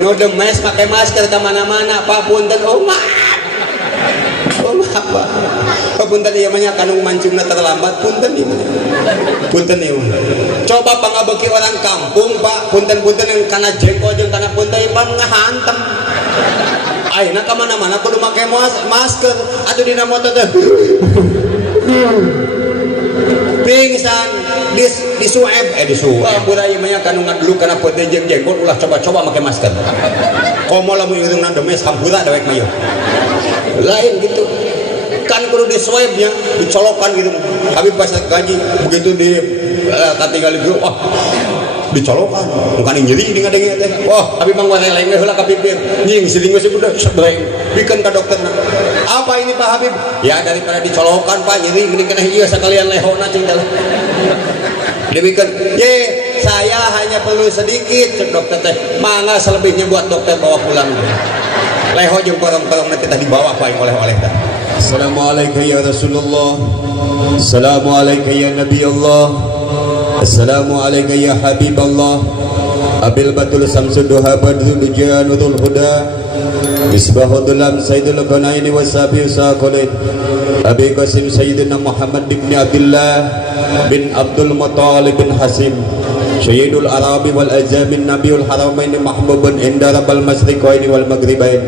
no demes pakai masker kemana-mana Pak punten oh maaf Pak punten ieu mah kanung mancungna terlambat punten ieu punten ieu coba pangabeki orang kampung Pak punten-punten yang kana jengkol jeung kana punten Pak ngahantem ayeuna ka mana-mana kudu make masker atuh dina motor teh pingsan disueb burai mah kanu ngadulu kana peuteun jeung jengkol ulah coba-coba make masker komo lamun irungna demes hampura dewek mah lain gitu kan kudu disueb nya dicolokan gitu habis pas gaji begitu di katinggal itu wah dicolokan bukan nyeri di ngadenge teh wah habis mah wareleng heula ka bibir nying siling geus udah sedreng pikeun ka dokterna apa ini Pak Habib ya daripada dicolokan Pak nyeri mending kena ieu sakalian lehona cing teh demikian ye saya hanya perlu sedikit cek dokter teh mangga selebihnya buat dokter bawa pulang leho jeung korong-korong nanti tadi dibawa paling oleh-oleh teh assalamualaikum ya Rasulullah assalamualaikum ya Nabi Allah assalamualaikum ya Habib Allah abil batul samsuduha badrul duja nurul huda misbahudul sayyidul qanaini wasabi usaqalid abi qasim sayyidina Muhammad bin Abdullah bin Abdul Muttalib bin Hasim sayyidul arabi wal azamin nabiyul haramain mahbubun inda rabbal masriqaini wal maghribain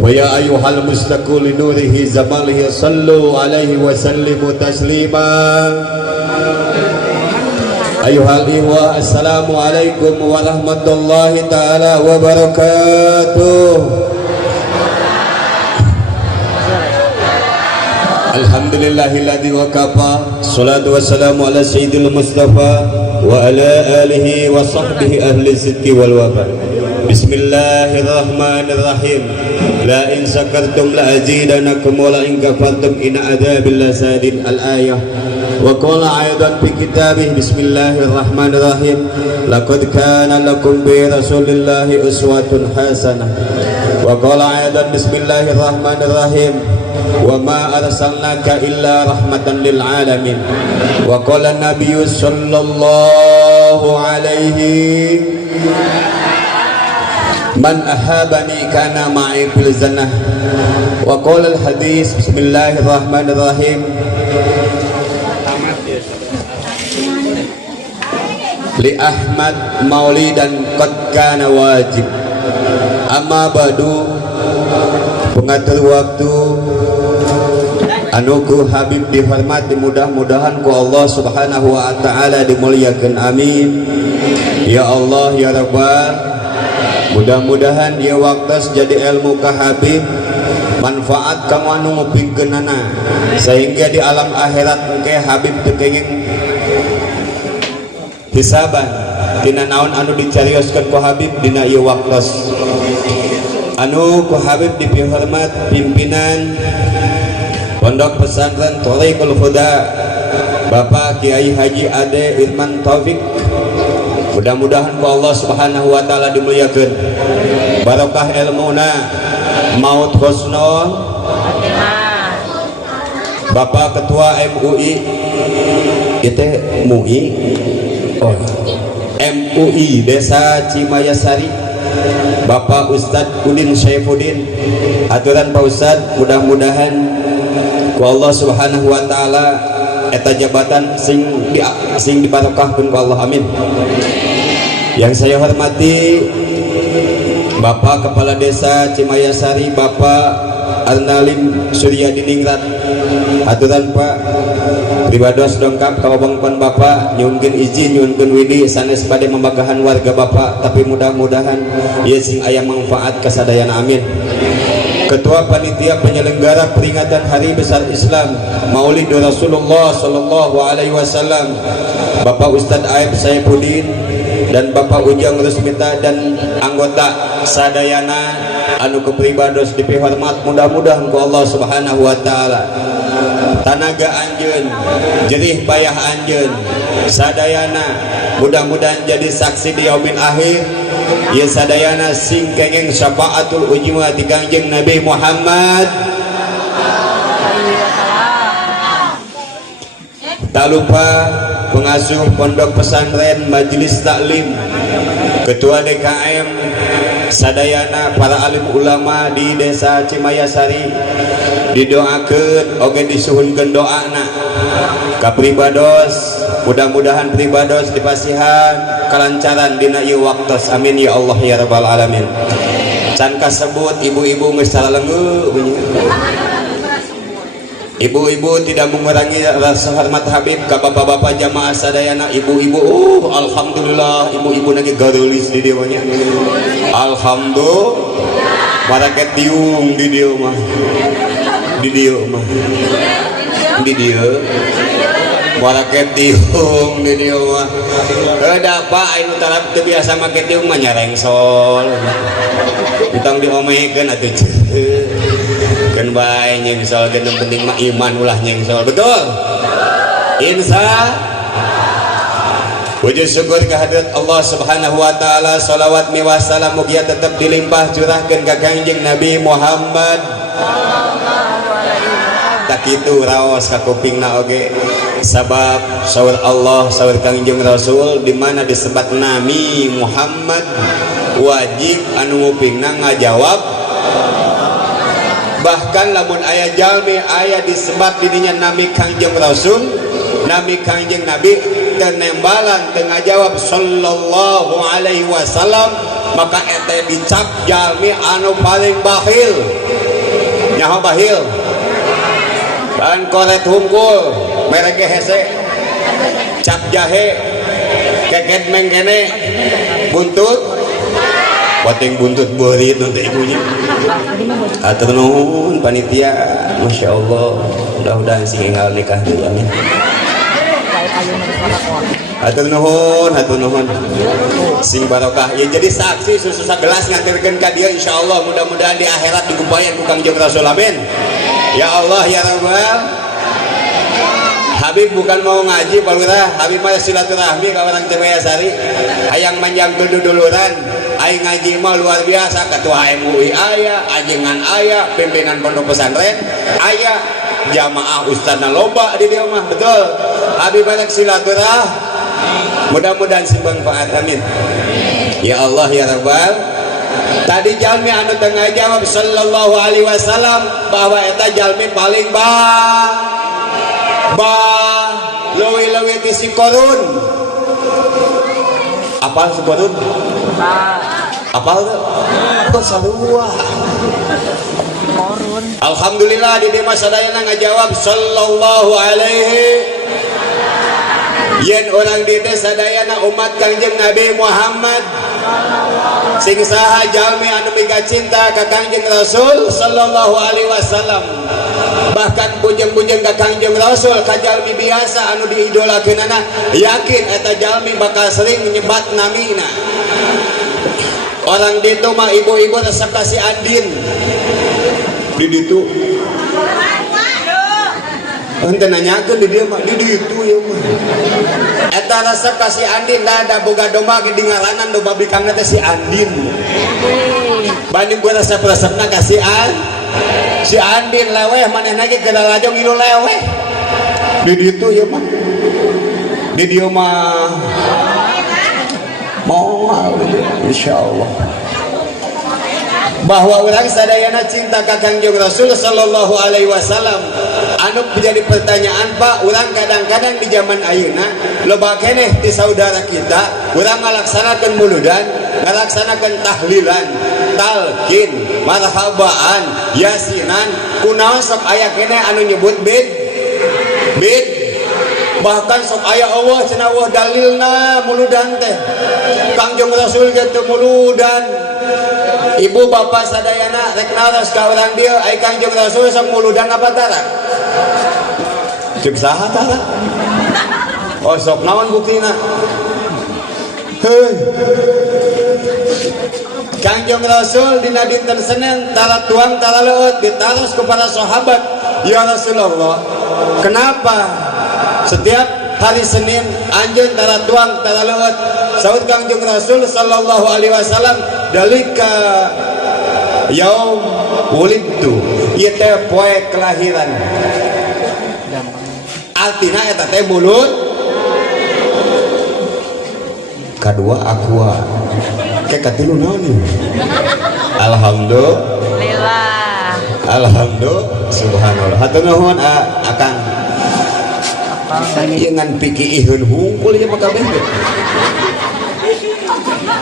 wa ya ayyuhal mustaqul nurihi zamalihi sallu alaihi wa sallimu taslima ayyuhal ihwa assalamu alaikum warahmatullahi ta'ala wabarakatuh alhamdulillahilladzi wa kafa salatu wassalamu ala sayyidil mustafa wa ala alihi wa sahbihi ahli sidqi wal wafa bismillahirrahmanirrahim la in sakartum la azidanakum wa la in kafartum inna adzabil lasadid al-ayah wa qala aidan fi kitabih bismillahirrahmanirrahim laqad kana lakum bi rasulillahi uswatun hasanah wa qala aidan bismillahirrahmanirrahim wa ma arsalnaka illa rahmatan lil alamin wa qala nabiyyu sallallahu alaihi man ahabani kana ma'i fil jannah wa qala al hadis bismillahirrahmanirrahim li Ahmad maulidan qad kana wajib amma badu pengatur waktu anuku Habib dihormati mudah-mudahan ku Allah subhanahu wa ta'ala dimuliakan amin ya Allah ya Rabbal mudah-mudahan dia waktu jadi ilmu ka Habib manfaat kamu anu ngupingkeunana sehingga di alam akhirat engke Habib teu kenging hisaban tina naon anu dicarioskeun ku Habib dina ieu waktos anu ku Habib dipihormat pimpinan Pondok Pesantren Thariqul Huda Bapak Kiai Haji Ade Irman Taufik mudah-mudahan ku Allah subhanahu wa ta'ala dimuliakan barokah ilmuna maut husnul Bapak Ketua MUI itu MUI oh MUI Desa Cimayasari Bapak Ustadz Udin Syaifuddin aturan Pak Ustadz mudah-mudahan ku Allah subhanahu wa ta'ala eta jabatan sing dibarokahkeun ku Allah amin. Yang saya hormati Bapak Kepala Desa Cimayasari Bapak Arnalim Suryadiningrat aturan Pak pribados dongkap kawabangpan Bapak nyunkeun izin nyunkeun widi sanes bade membagahan warga Bapak tapi mudah-mudahan ieu sing aya manfaat kasadayana amin. Ketua Panitia Penyelenggara Peringatan Hari Besar Islam Maulid Rasulullah Sallallahu Alaihi Wasallam Bapak Ustadz Aib Saifuddin dan Bapak Ujang Rusmita dan anggota sadayana anu kepribados dipihormat mudah-mudahan ku Allah subhanahu wa ta'ala tanaga anjeun jerih payah anjeun sadayana mudah-mudahan jadi saksi di yaumil akhir ya sadayana sing kenging syafaatul ujma di Kangjeng Nabi Muhammad tak lupa pengasuh Pondok Pesantren Majelis Taklim Ketua DKM sadayana para alim ulama di desa Cimayasari didoakeun oge disuhunkeun doana ka pribados, mudah-mudahan pribados dipasihan kalancaran dina ieu waktos, amin ya Allah ya rabbal alamin. Can kasebut ibu-ibu geus salaleungeu, ibu-ibu tidak mengurangi rasa hormat Habib ka bapak-bapak jamaah sadayana. Ibu-ibu alhamdulillah ibu-ibu lagi garulis di dieu nya, alhamdulillah maraket tiung di dieu mah, di dieu mah, di dieu maraket tiung di dieu mah. Heuda Pak anu tarap teu biasa make tiung mah nyarengsol utang diomehkeun atuh kan bae nyengsol, kan yang penting mah iman ulah nyengsol, betul? Insya wujud syukur kehadirat Allah subhanahu wa ta'ala, salawat miwah salam mugia tetap dilimpah curahkan ke Kangjeng Nabi Muhammad. Tak itu raos ka kupingna oge sabab saur Allah saur Kangjeng Rasul dimana disebat Nabi Muhammad wajib anu ngupingna ngajawab. Bahkan lamun ayah jalmi ayah disebat dirinya Nabi Kangjeng Rasul, Nabi Kangjeng Nabi tenembalan tengah jawab sallallahu alaihi wasallam, maka ete dicap jalmi anu paling bakhil. Nyaho bakhil? Dan koret hungkul mereke hese cap jahe keket mengkene buntut poting buntut beurit nanti ibunya. Atur nuhun panitia, masya Allah, mudah-mudahan sih enggal nikah deui, amin. Atur nuhun sing barokah ya, jadi saksi susu sagelas ngantirkeun ka dieu insyaallah, mudah-mudahan di akhirat digumpayan ku Kangjeng Rasul, amin. Ya Allah ya Rabbal. Habib bukan mau ngaji Pak Lurah, Habib mah silaturahmi ka orang Cimayasari, hayang manjang duluran. Aing ngaji mah luar biasa, ketua MUI aya, ajengan aya, pimpinan pondok pesantren aya, jamaah ustadzna loba di dieu mah, betul. Habib banyak silaturah, mudah-mudahan bermanfaat, amin. Ya Allah ya Rabbal. Tadi jalmi anu tengah jawab sallallahu alaihi wasallam bahwa eta jalmi paling leuwih-leuwih ti si korun. Apal si korun? Apal tuh? Kok sarua? Alhamdulillah di dieu sadayana ngajawab sallallahu alaihi. Yen orang di teh sadayana umat Kangjeng Nabi Muhammad sing saha jalmi anu miga cinta ka Kangjeng Rasul sallallahu alaihi wasallam, bahkan bujeng-bujeng ka Kangjeng Rasul ka jalmi biasa anu diidolakeunana yakin eta jalmi bakal sering nyebat namina. Orang ditu mah ibu-ibu resep kasih andin di ditu ente nanyakeun di dieu mah di ditu ya mah eta resep kasih andin da ada boga domba ge dingaranan domba bikangna teh si andin banding gua resep-resepna kasih si andin leweh manehna ge geuna lajong ilu leweh di ditu ya mah di dieu mah moal insyaallah bahwa orang sadayana cinta ka Kangjeng Rasul sallallahu alaihi wasallam. Anu menjadi pertanyaan Pak, orang kadang-kadang di zaman ayeuna loba keneh ti saudara kita urang ngalaksanakeun muludan, ngalaksanakeun tahlilan, talqin, marhabaan, yasinan, kunaon sok aya keneh anu nyebut bid bahkan sok aya Allah cenah wah dalilna muludan teh Kangjeng Rasul gitu muludan. Ibu bapak sadayana rek naras ka urang dieu ai Kangjeng Rasul sok muludan apa tara ceuk saha tara oh sok naon buktina heuh Kangjeng Rasul dina dinten Senin tara tuang tara leueut ditaros kepada sahabat, ya Rasulullah kenapa setiap hari Senin anjeun tara tuang tara leueut? Saud Kangjeng Rasul sallallahu alaihi wasallam dalika yaum wulidtu, ieu teh poe kelahiran. Artina eta teh mulut kadua aqua kayak katilu naon nih. Alhamdulillah. Alhamdulillah. Subhanallah. Hatur nuhun Akang. Ieu ngan pikiihun hungkul ieu mah kabeh.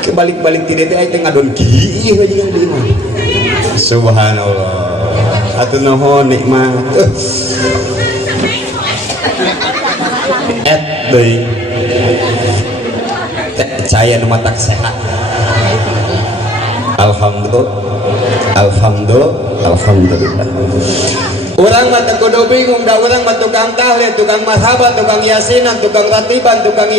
Kebalik-balik ti dieu teh aya teh ngadon kieu aja yang di imah. Subhanallah. Hatur nuhun nikmat. Deui. Saya nu matak sehat. Alhamdulillah. Alhamdulillah. Urang mah teu kudu bingung da urang mah tukang tahlil, tukang mazhaban, tukang yasinan, tukang ratiban, tukang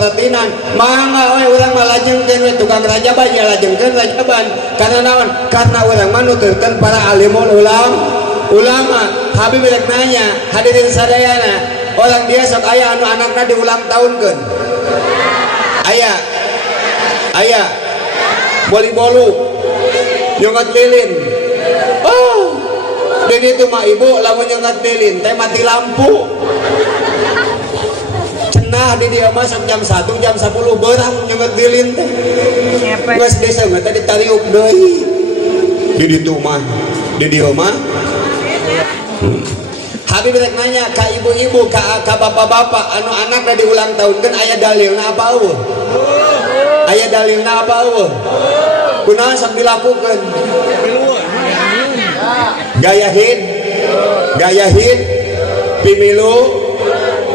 ratinan. Mangga we urang mah lajengkeun we tukang rajaban ya lajengkeun rajaban. Karena naon? Karena urang mah nuturkeun para alimul ulama. Habib rek nanya, hadirin sadayana, orang dia sok aya anu anakna diulang tahunkeun. Aya bolu nyongat lilin. Oh, dan itu mah ibu lamun nyongat lilin teh mati lampu. Cenah di dia masuk jam 1 jam 10 beurang nyongat lilin teh. Geus desa mah teh ditariuk deui. Di ditu mah, di dia mah. Habib rek nanya ka ibu-ibu, ka bapak-bapak anu anakna diulang tahunkeun aya dalilna apa eueuh? Aya dalilna apa eueuh? Kunaon sok dilakukeun? Gaya hit pimilu.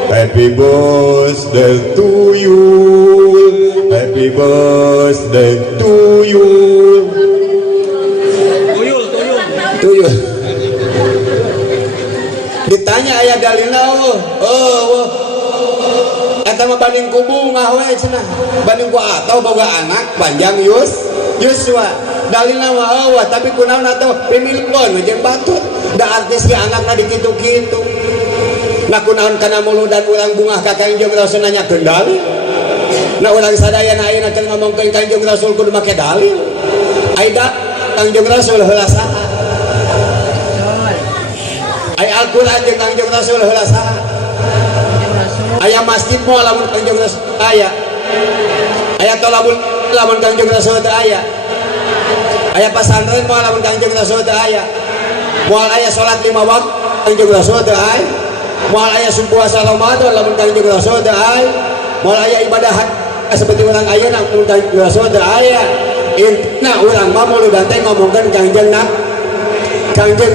Happy birthday to you. Happy birthday to you. Tuyul. Ditanya aya dalilna eueuh. Eta mah banding ku bunga we cenah. Banding ku atau boga anak panjang Yuswa. Dalilna mah eueuh tapi kunaon atuh pimilikeun jeung batut. Da artis ge anakna dikitu-kitu. Nah kunaon kana muludan urang bungah ka Kangjeng Rasul nanyakeun dalil. Nah urang sadayana ayeuna keur ngomongkeun Kangjeng Rasul kudu make dalil. Aida Kangjeng Rasul heula saha? Aya Al-Qur'an jeung Kangjeng Rasul heula saha? Aya masjid moal lamun Kangjeng Rasul aya. Aya tolabul lamun Kangjeng Rasul teu aya. Aya pasantren moal lamun Kangjeng Rasul teu aya. Moal aya salat 5 waktu Kangjeng Rasul teu aya. Moal aya puasa Ramadan lamun Kangjeng Rasul teu aya. Moal aya ibadah seperti urang ayeuna lamun Kangjeng Rasul teu aya. Intina urang mah muludan teh ngomongkeun Kangjeng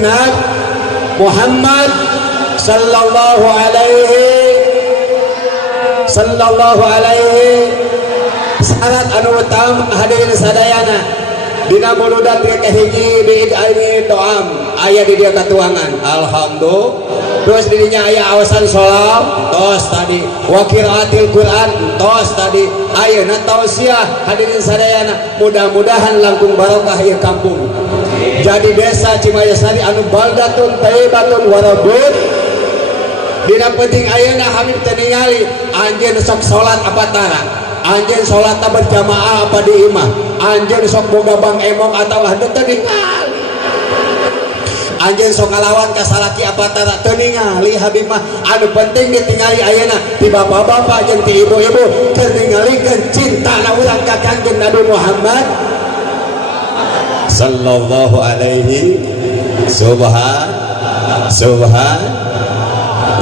Nabi Muhammad sallallahu alaihi syarat anu utama hadirin sadayana dina muludan rek hiji di ilmi doam aya di dia katuangan alhamdulillah. Terus dirinya aya awasan sholat tos tadi wa qiraatil Quran tos tadi ayeuna tausiah hadirin sadayana mudah-mudahan langkung barokah ieu kampung jadi desa Cimayasari anu baldatun thayyibatun warabun. Dina penting ayeuna Habib teh ningali anjeun sok salat apa tara, anjeun salat berjamaah apa di imah, anjeun sok boga bang emong atawa henteu teu ningali, anjeun sok ngalawan ka salaki apa tara teu ningali. Habib mah anu penting ditingali ayeuna ti bapak-bapak jeung ti ibu-ibu keur ningalikeun cintana urang ka Kangjeng Nabi Muhammad sallallahu alaihi subhan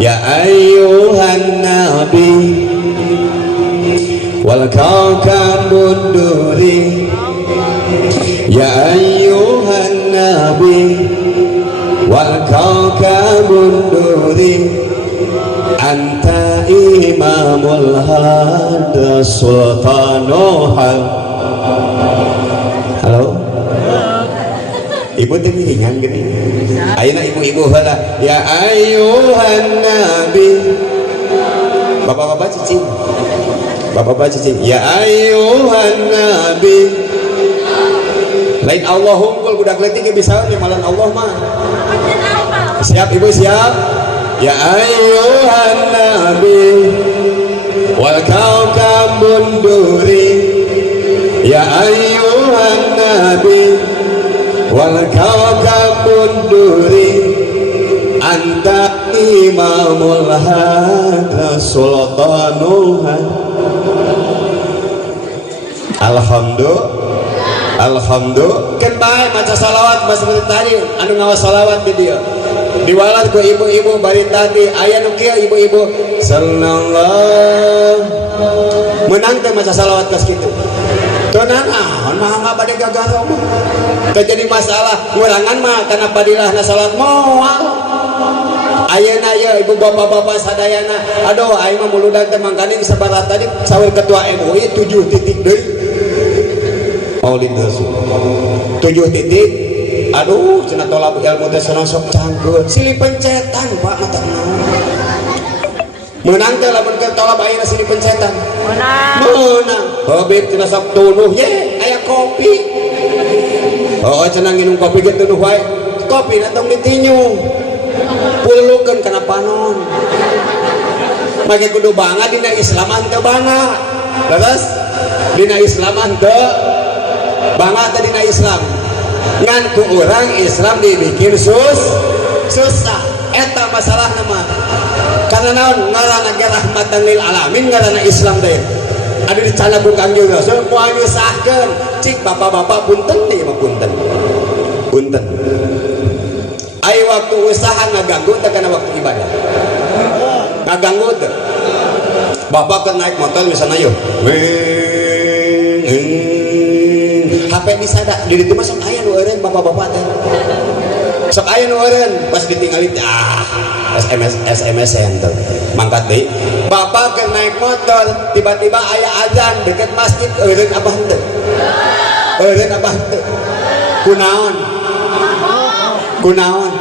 ya ayyuhan nabi wal kawkabud duri ya ayyuhan nabi wal kawkabud duri anta imamul hada sultanul hal. Halo ibu teh miringan gini ayeuna ibu-ibu heula ya ayyuhan nabi bapak-bapak cicing ya ayyuhan nabi lain Allah hungkul budak leutik bisa malan Allah mah siap ibu siap ya ayyuhan nabi wal kawkabun duri ya ayyuhan nabi wal kawkabud duri anta imamul hada sultanul. Alhamdulillah kan bae maca salawat pas seperti tadi anu ngawas salawat di dia diwalat ku ibu-ibu bari tadi aya nu kieu ibu-ibu sallallahu menang teh maca salawat kas kitu teu naon mah bade gagaro teu jadi masalah ngurangan mah kana padilahna salat moal ayeuna ye ibu bapak-bapak sadayana aduh aing mah muludan teh mangkaning sabarat tadi saur ketua MUI 7 titik deui Maulid Rasul 7 titik aduh cenah tolak ilmu teh sono sok cangkeun silih pencetan Pak mata menang teh lamun keur tolak ayeuna silih pencetan menang habib cenah sok tunuh ye aya kopi oh cenah nginum kopi ge tunuh wae kopi na tong ditinyu pulukeun kana panon make kudu bangga dina islaman teu bangga terus dina islaman teu bangga tadi na Islam ngan ku orang Islam dibikin susah eta masalah nama karena naon ngaranna ge rahmatan lil alamin ngaranna Islam teh ada dicana ku Kangjeng Rasul moal nyusahkeun cik bapak-bapak punten ieu mah punten ai waktu usaha ngaganggu teh kana waktu ibadah ngaganggu teh bapak keur naik motor misalnya yuk HP bisa dak di ditu mah sok aya nu eureun bapak-bapak teh. Sok aya nu eureun pas ditinggalin SMS enter. Mangkat deui. Bapak keur naik motor tiba-tiba aya azan deket masjid eureun abah henteu. Eureun abah henteu. Kunaon? Kunaon?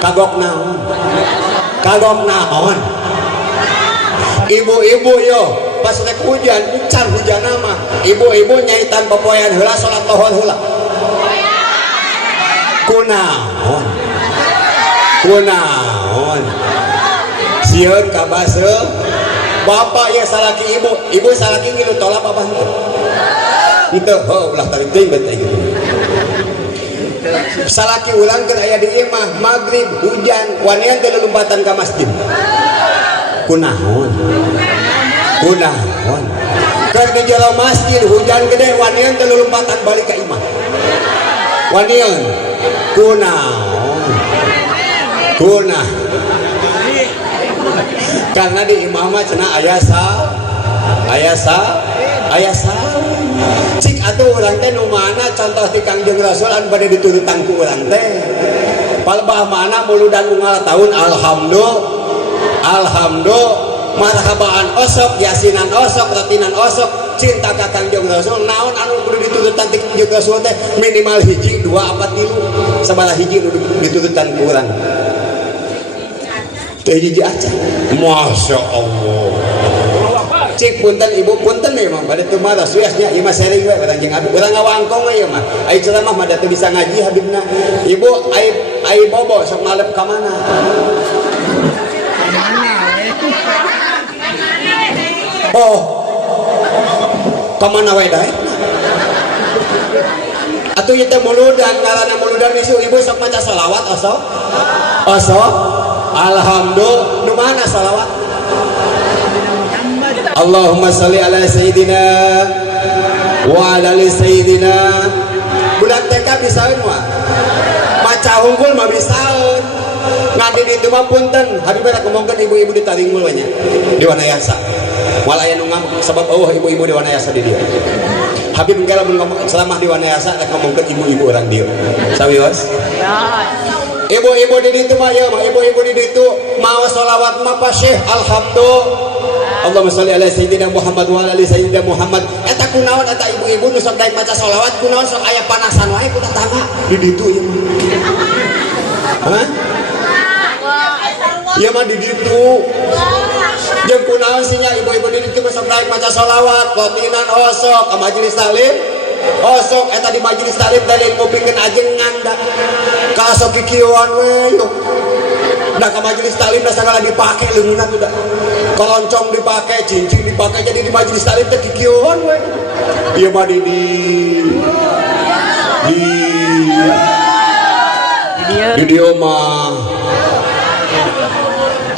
Kagok naon? Kagok naon? Ibu-ibu yo pas rek hujan ucan hujan mah ibu-ibu nyaitan popoyan heula salat tohor heula kunaon sieun ka base bapak ya salaki ibu salaki ngilu tolak apa henteu ulah tadi teuing bae gitu salaki ulang keur aya di imah magrib hujan wanian teh lompatan ka masjid kunaon keur di jero masjid hujan gede wanian teh lompatan balik ka imah wanian kunaon karena di imah mah cenah aya cik atuh urang teh nu mana contoh ti Kangjeng Rasul anu bade diturutan ku urang teh palebah mana muludan unggal tahun alhamdulillah marhabaan osok yasinan osok ratinan osok cinta ka Kangjeng Rasul naon anu kudu diturutan ti Kangjeng Rasul teh minimal hiji 2 apa 3 sabaraha hiji nu diturutan ku urang teh hiji aja masya Allah cik punten ibu punten ya mah pada teu maras wiasnya ieu mah sering we urang jeung abdi urang ngawangkong ieu mah ai ceramah mah da teu bisa ngaji habibna ibu ai bobo sok ngalep ka mana oh kemana wae dae atuh ieu teh muludan ngaranna muludan isu ibu sok maca shalawat osok alhamdulillah nu mana shalawat Allahumma sholli ala sayyidina wa ala ali sayyidina budak TK bisaeun mah maca hungkul mah bisaeun ngadi ditu mah punten habib rek ngomongkeun ibu-ibu di taringul we nya di Wanayasa moal aya nu sabab eueuh ibu-ibu di Wanayasa di dieu habib engke lamun ngomong ceramah di Wanayasa rek ngomongkeun ibu-ibu urang dieu sawios ibu-ibu di ditu mah ya mah ibu-ibu di ditu maos sholawat mah Syekh alhamdulillah Allahumma sholli ala sayyidina Muhammad wa ala ali sayyidina Muhammad eta kunaon eta ibu-ibu nu sok daek maca sholawat kunaon sok aya panasan wae ku tatangga di ditu ieu hah ieu mah di ditu jeung kunaon sinya ibu-ibu di ditu sok daek maca sholawat kotinan osok ka majelis taklim osok eta di majelis taklim dalil ngupikeun ajengan da ka sok kikieuan we da ka majelis taklim da sagala dipake leungeunna tuh da koloncong dipake cincin dipake jadi di majelis taklim teh kikieuan we ieu mah di dieu mah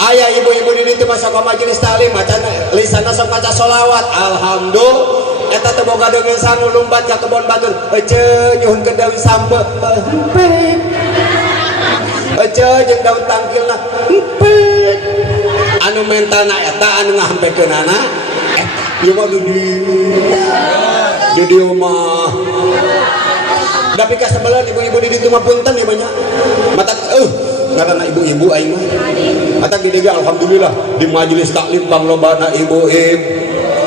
aya ibu-ibu di ditu mah sok majelis taklim maca lisanna sok maca sholawat alhamdulillah eta teh boga dengan sanu lumpat ka kebon batur ece nyuhun ke daun sampe empet ece jeung daun tangkilna empet anu mentalna eta anu ngahampekeunana ieu mah jadi omah tapi ka sebelah ibu-ibu di ditu mah punten ieu banyak matak ngaranna ibu-ibu aing mah matak di dieu alhamdulillah di majelis taklim panglobana ibu-ibu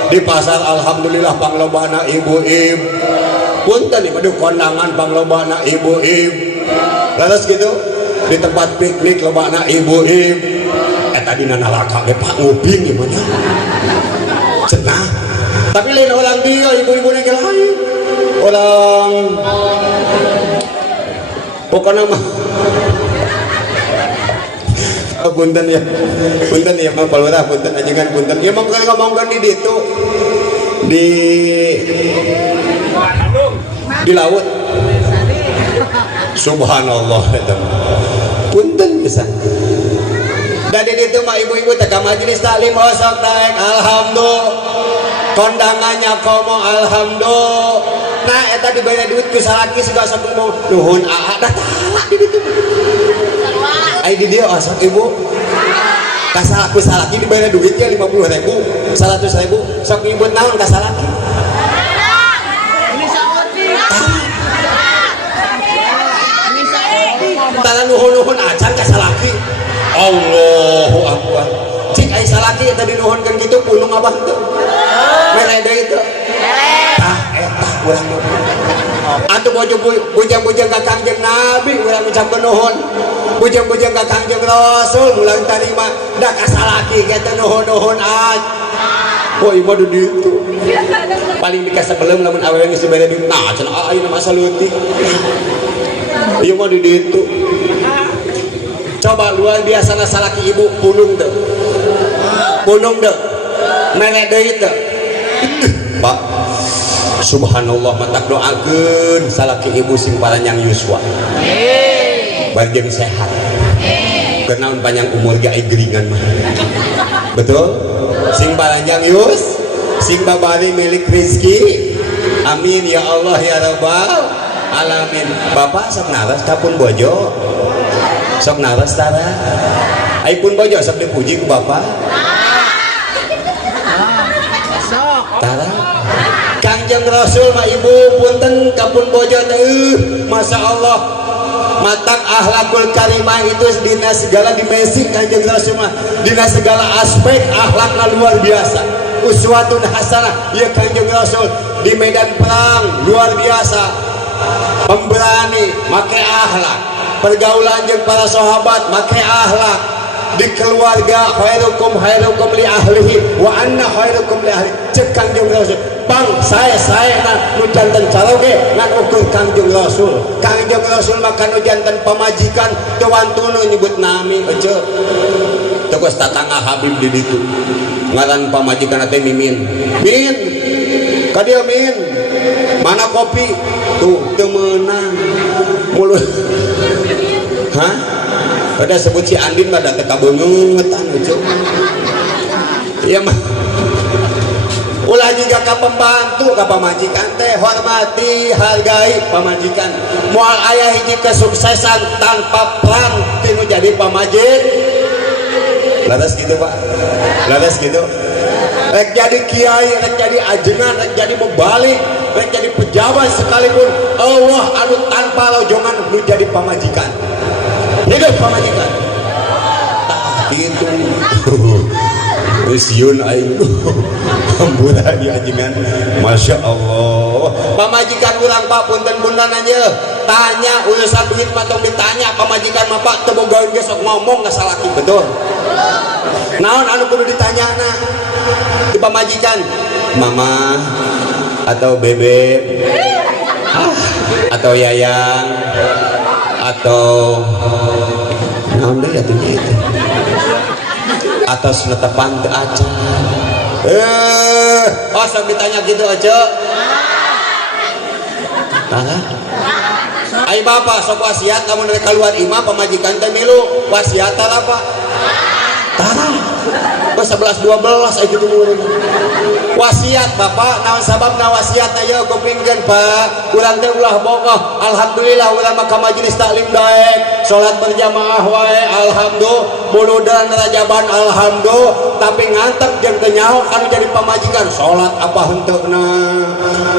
di pasar alhamdulillah panglobana ibu-ibu punten di kondangan panglobana ibu-ibu laras gitu di tempat piknik lobana ibu-ibu eta dina nalaka ge Pak nguping ieu mah cenah tapi lain orang dia ibu-ibu ge lain orang pokoknya mah punten ya Mang Palura punten ajengan punten ya mangga ngomongkeun di ditu di laut subhanallah eta punten pisan da di ditu mah ibu-ibu teh ka majelis taklim osok taek alhamdulillah kondangannya komo alhamdulillah nah eta diberi duit ku salaki siga sok ngomong nuhun aa da talak di ditu ai di dia osok ibu kasalaku salaki diberi duitnya 50.000 100.000 sok ibu naon kasalaki tara nuhun-nuhun acan kasalaki Allahu akbar cik ai salaki eta dinuhunkeun kitu punung abah teu mere deui teu tah eta urang atuh bujang-bujang ka Kangjeng Nabi urang ngucapkeun nuhun bujang-bujang ka Kangjeng Rasul ulang tarima da kasalaki kita nuhun-nuhun aj oh ieu mah di ditu paling dikasebelem lamun awewe geus dibere duit nah cenah ayeuna mah saleutik ieu mah di ditu coba luar biasa na salaki ibu punung teu mere deui teu Pak subhanallah matak doakeun salaki ibu sing paranjang yuswa bareng sehat kenaon panjang umur ge geringan mah betul sing paranjang yus sing babari milik rezeki amin ya Allah ya rabbal alamin bapak sok naras kapun bojo sok naras tara ai pun bojo sok dipuji ku bapak tara Kangjeng Rasul mah ibu punten kapun bojo teh masya Allah matak akhlakul karimah itu dina segala dimensi Kangjeng Rasul mah dina segala aspek akhlakna luar biasa uswatun hasanah ya Kangjeng Rasul di medan perang luar biasa pemberani make akhlak pergaulan jeung para sahabat make akhlak di keluarga khairukum li ahlihi wa anna khairukum li ahli cek Kangjeng Rasul bang saya na nu janten caroge ngan ukur Kangjeng Rasul maka nu janten pamajikan teu wantuna nyebut nami ece teu geus tatangga Habib di ditu ngaran pamajikan teh Mimin ka dieu Min mana kopi tuh teu meunang mulut hah ada sebut si Andin mah da teh kabeungetan ece ieu mah ulah juga ka pembantu ka pamajikan teh hormati hargai pamajikan moal aya hiji kesuksesan tanpa peran tinu jadi pamajik laras gitu Pak laras gitu rek jadi kiai rek jadi ajengan rek jadi mubalik rek jadi pejabat sekalipun Allah anu tanpa lojongan nu jadi pamajikan hidup pamajikan gitu Siun aing hambura di ajengan masya Allah pamajikan urang Pak punten-punten aja tanya urusan duit mah tong ditanya pamajikan mah Pak teu boga ge sok ngomong ngasalaki betul naon anu kudu ditanyana di pamajikan mama atau bebek atau yayang atau naon deui atuh itu atas netepan teu acan sok ditanya gitu aja nah ai bapak sok wasiat lamun rek keluar imah pamajikan teh milu wasiat apa tah 11-12 itu dulu wasiat bapak naon sababna wasiatna ya kupingkeun Pak urang teh ulah bogoh alhamdulillah urang mah ka majelis taklim daek salat berjamaah wae alhamdulillah buludan rajaban alhamdulillah tapi ngantep jeung teu nyaho anu jadi pamajikan salat apa henteuna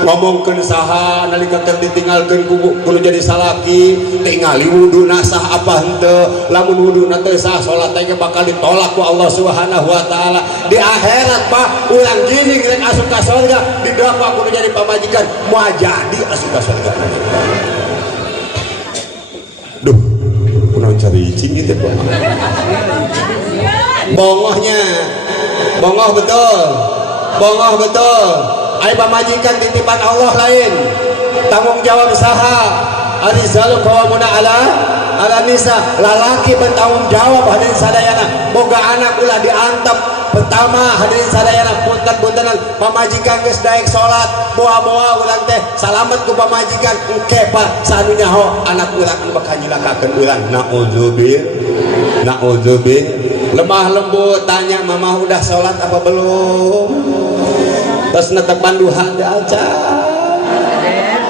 ngomongkeun saha nalika keur ditinggalkeun kudu jadi salaki tingali wuduna sah apa henteu lamun wuduna teu sah salat teh bakal ditolak ku Allah Subhanahu wa taala di akhirat Pak ulang gini rek asup ka surga didakwa kudu jadi pamajikan moal jadi asup ka surga duh kunaon cari izin gitu Pak bongohnya bongoh betul ai pamajikan titipan Allah lain tanggung jawab saha arizalu qawamuna ala nisa lalaki bertanggung jawab hadirin sadayana boga anak ulah diantep pertama hadirin sadayana punten-puntenan pamajikan geus daek salat boa-boa urang teh salamet ku pamajikan engke Pak sanu nyaho anak urang anu bakal nyilakakeun urang naudzubillah lemah lembut tanya mama udah salat apa belum terus netepan duha teh aja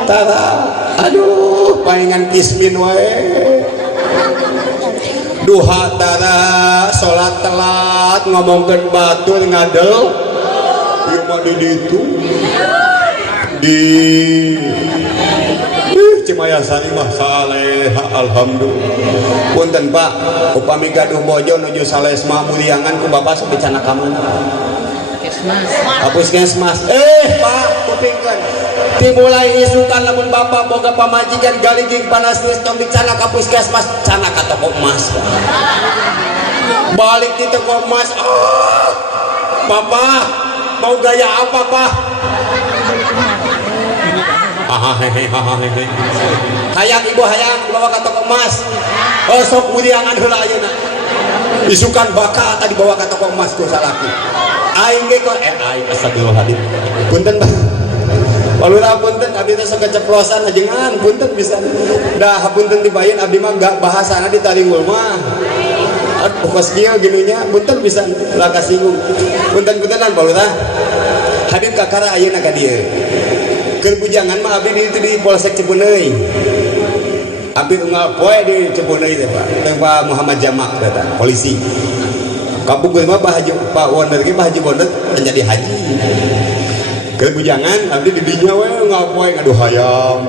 tara aduh palingan kismin wae duha tara salat telat ngomongkeun batur ngadel ieu mah di ditu di Cimaya Sari mah saleha alhamdulillah punten Pak upami gaduh bojo nuju salesma muliangan ku bapak sabicana ka mana Puskesmas Pak kupingkeun dimulai isukan lamun bapak boga pamajikan galiging panas geus tong dicana ka puskesmas cana ka toko emas balik di toko emas bapak mau gaya apa Pak hayang ibu hayang bawa ke toko emas sok muliangan heula ayeuna isukan baka tadi bawa ke toko emas ku salaki aing ge kok aing astagfirullahaladzim punten Pak walura punten abdi teh sok keceplosan ajengan punten bisa dah punten dibayeun abdi mah gak bahasana ditaringul mah pokos kieu ginunya punten bisa lah kasinggung punten-puntenan walura hadir kakara ayeuna ka dieu keur bujangan mah abdi di Polsek Cipeuneuy abdi unggal poe di Cipeuneuy teh Pak teh Pak Muhammad Jamak eta polisi kabuk mah Pak Wonder ge Pak Haji Wonder jadi haji keur bujangan abdi di dinya we unggal poe ngadu hayam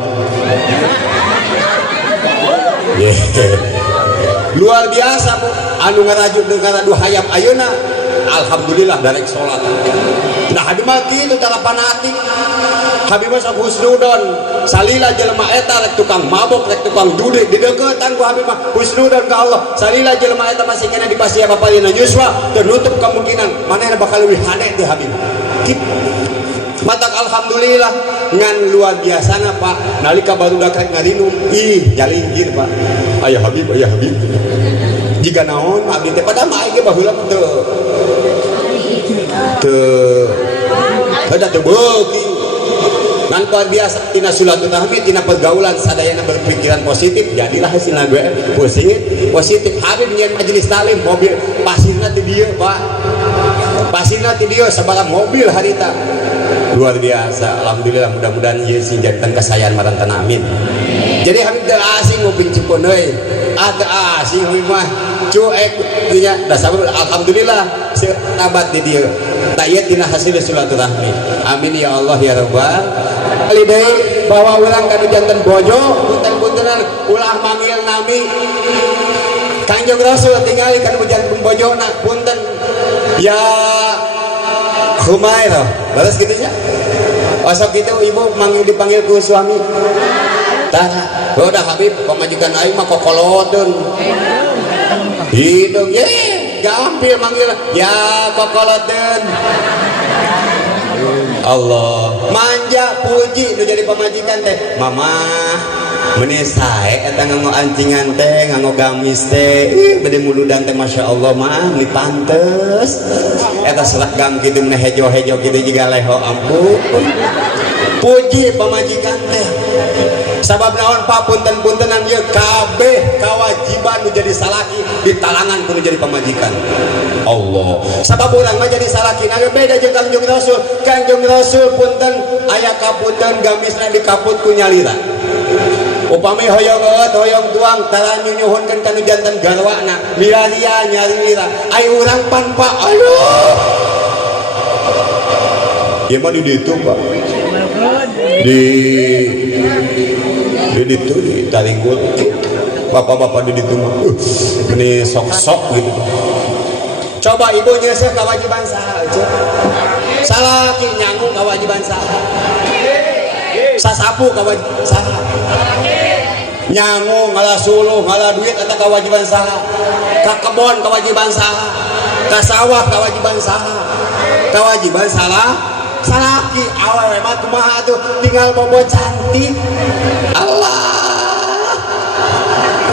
luar biasa Bu anu ngarajut dengan adu hayam ayeuna alhamdulillah darek salat nah hadi mah kitu tara fanatik Habib mah husnudon salila jelema eta rek tukang mabok rek tukang judi di deukeutan ku Habib mah husnudon ka Allah salila jelema eta masih kena dipasia bapalina nyuswa ternutup kemungkinan manehna bakal leuwih hane teh Habib matak alhamdulillah ngan luar biasana Pak nalika barudak rek ngarinum jalinggir Pak aya Habib jika naon abdi teh padahal mah ge baheula teu beuki ngan luar biasa tina silaturahmi tina pergaulan sadayana berpikiran positif jadilah hasilna gue positif Habib nyen majelis taklim mobil pasirna ti dieu Pak pasirna ti dieu sabaraha mobil harita luar biasa alhamdulillah mudah-mudahan ieu sing jantan kasayan marantana amin jadi Habib teu asing nguping Cipeuneuy teu asing Habib mah cuek nya da sabab alhamdulillah sahabat di dieu tayet dina hasil silaturahmi amin ya Allah ya rabbal kali deui bahwa urang kanu janten bojo punten-puntenan ulah manggil nami Kanjeng Rasul tingali kanu janten bojona punten ya Humairah balas kitu nya osok kitu ibu manggil dipanggil ku suami tah udah Habib pamajikan aing mah kokolodeun hidung ye gampil manggil ya kokolodeun Allah manja puji nu jadi pamajikan teh mama meuni sae eta nganggo ancingan teh nganggo gamis teh bade muludan teh masya Allah mah ni pantes eta seragam kitu mah hejo-hejo kitu jiga leho ampun puji pamajikan teh sabab naon Pak punten-puntenan ieu kabeh kewajiban nu jadi salaki ditalangan kudu jadi pamajikan Allah. Sabab urang mah jadi salaki na beda jeung Kangjeng Rasul. Kangjeng Rasul punten aya kapunten gamisna dikaput ku nyalira. Upami hoyong eut hoyong tuang tara nyunyuhunkeun kana janten garwana miraria nyarira ai urang pan Pak aduh ieu mah di ditu Pak di ditu di taringgul bapak-bapak di ditu ini sok-sok gitu. Coba ibu nyeuseuk kewajiban saha salaki nyangu kewajiban saha sasapu kewajiban saha nyangu ngalah suluh ngalah duit eta kewajiban saha ka kebon kewajiban saha ka sawah kewajiban saha kewajiban salaki awewe mah kumaha tuh tinggal bobo cantik Allah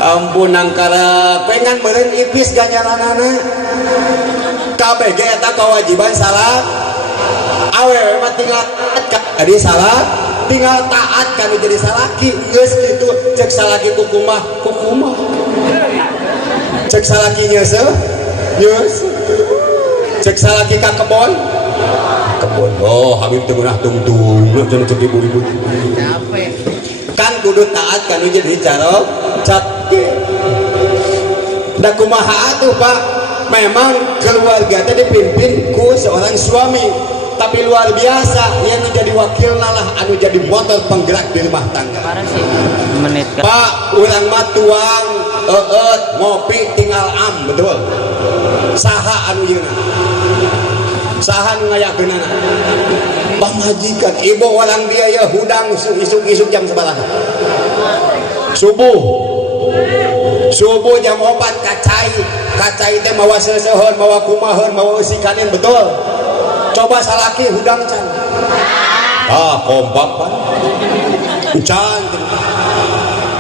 ampun angkara pengen meureun ipis ganjaranana kabeh ge eta kewajiban salah awewe mah tinggal adi salah tinggal taat kan jadi salaki geus kitu cek salaki kukumah cek salaki nyeuseum cek salaki ka kebon oh Habib teu meunah tungtung cenah cek ibu-ibu kan kudu taat kan jadi cara capke da kumaha atuh Pak memang keluarga teh dipimpin ku seorang suami tapi luar biasa yang menjadi wakil nalah anu jadi motor penggerak di rumah tangga Pak urang mah tuang eut ngopi tinggal betul saha anu yeuna saha nu ngayakeunana pamajikan ibu orang dia ya hudang isuk-isuk jam sabaraha subuh jam 4 kacai teh mawa seuseun mawa kumaheun mawa usikanin betul. Coba salaki hudang can kompak Pak can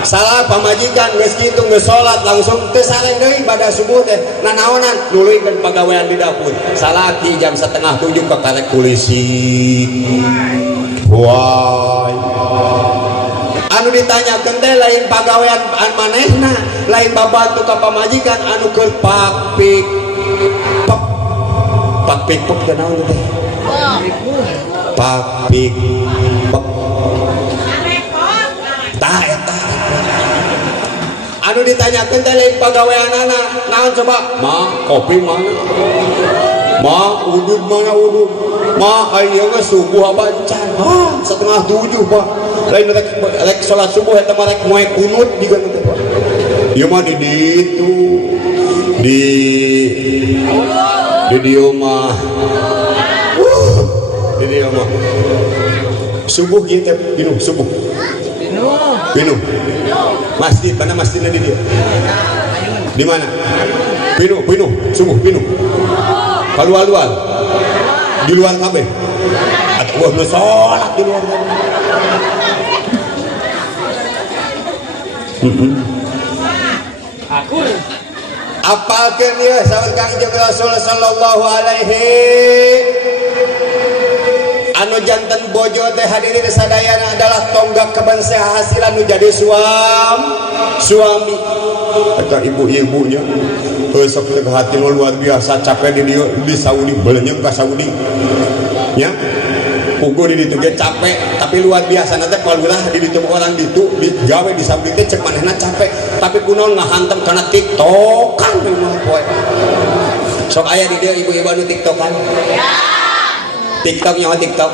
salah pamajikan geus kitu geus salat langsung teu sareng deui ibadah subuh teh nanaonan nuluykeun pagawean di dapur salaki jam 6:30 ka karek kulisi wah anu ditanyakeun teh lain pagawean manehna lain babantu ka pamajikan anu keur pakpik pakpik kenaon teh pakpik tah eta anu ditanyakeun teh lain pagaweanana naon coba mah kopi mana mah udud mana udud mah aya geus subuh abacan 6:30 Pak lain rek salat subuh eta mah rek moe kunut juga teh Pak ieu mah di ditu di dieu mah di dieu mah subuh kieu teh pinu subuh pinu masjid mana masjidnya di dia di mana pinu subuh pinu halu-haluan di luar kabeh atuh nu salat di luar kabeh apalkeun ieu sahabat Kangjeng Rasul sallallahu alaihi anu janten bojo teh hadirin sadayana adalah tonggak keberhasilan nu jadi suami eta ibu-ibunya sok teh hati luar biasa capek di dieu di Saudi beuleung ka Saudi nya pugu di ditu ge capek tapi luar biasa nanti palulah di ditu orang ditu digawe di Saudi teh cek manehna capek tapi kunaon ngahantem kana tiktokan memang poe sok aya di dieu ibu-ibu anu tiktokan TikTok nyawa TikTok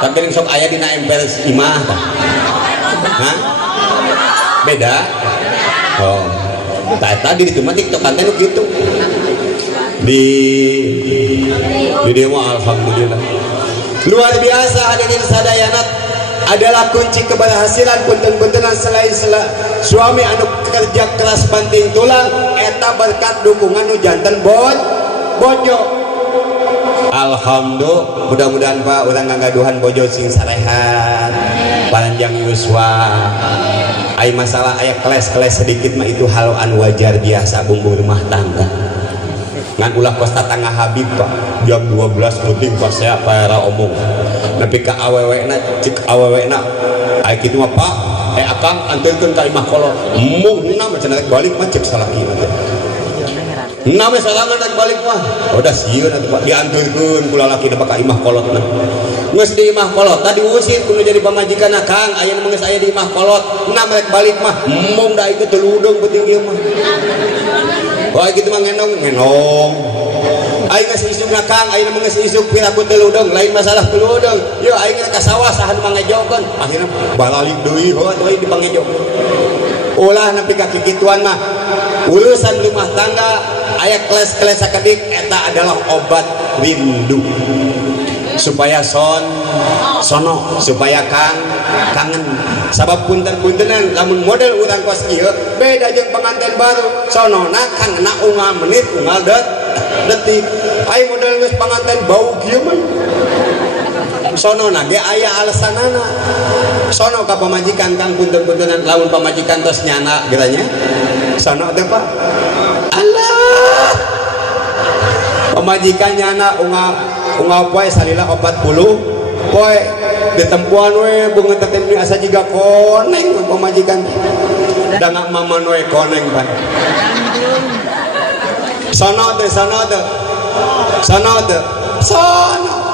tapi sok aya dina emper imah hah beda oh tadi di mah TikTok kan teh kitu di video mah alhamdulillah luar biasa hadirin sadayana adalah kunci keberhasilan punten-puntenan selain suami anu kerja keras banting tulang eta berkat dukungan nu janten bojo alhamdulillah mudah-mudahan Pak urang ngagaduhan bojo sing sarehat panjang yuswa ai masalah aya keles-keles sedikit mah itu hal anu wajar biasa bumbu rumah tangga ngan ulah kos tatangga Habib Pak jam 12 penting pas saya para omong nepi ka awewena cik awewena ai kitu mah Pak akang anterkeun ka imah kolot mungna mah cenah balik mah cek salaki nama sarangan rek balik mah udah sieun atuh dianterkeun ku lalaki da ka imah kolotna geus di imah kolot tadi usir kudu jadi pamajikan akang aya nu geus aya di imah kolot nama rek balik mah mung da ieu teu ludeng penting ieu mah wah kitu mah ngenong aing geus isuk nakang aing mah geus isuk piraku teu ludeng lain masalah teu ludeng yeuh aing ka sawah saha nu mangejokeun akhirna balalik deui heuh atuh aing dipangejok ulah nepi ka kikituan mah urusan rumah tangga aya keles-keles sakedik eta adalah obat rindu supaya sono supaya kangen sabab punten-puntenan lamun model urang kos kieu beda jeung pengantin baru sonona kangenna unggal menit unggal detik ai model geus pengantin bau kieu mah sonona ge aya alasanana sono ka pamajikan kang punten-puntenan lamun pamajikan tos nyana geranya sono teh Pak Allah pamajikan nyana unggal poe salila 40 poe ditempuan we bunga tetem ni asa jiga koneng pamajikan dangak maman we koneng Pak sono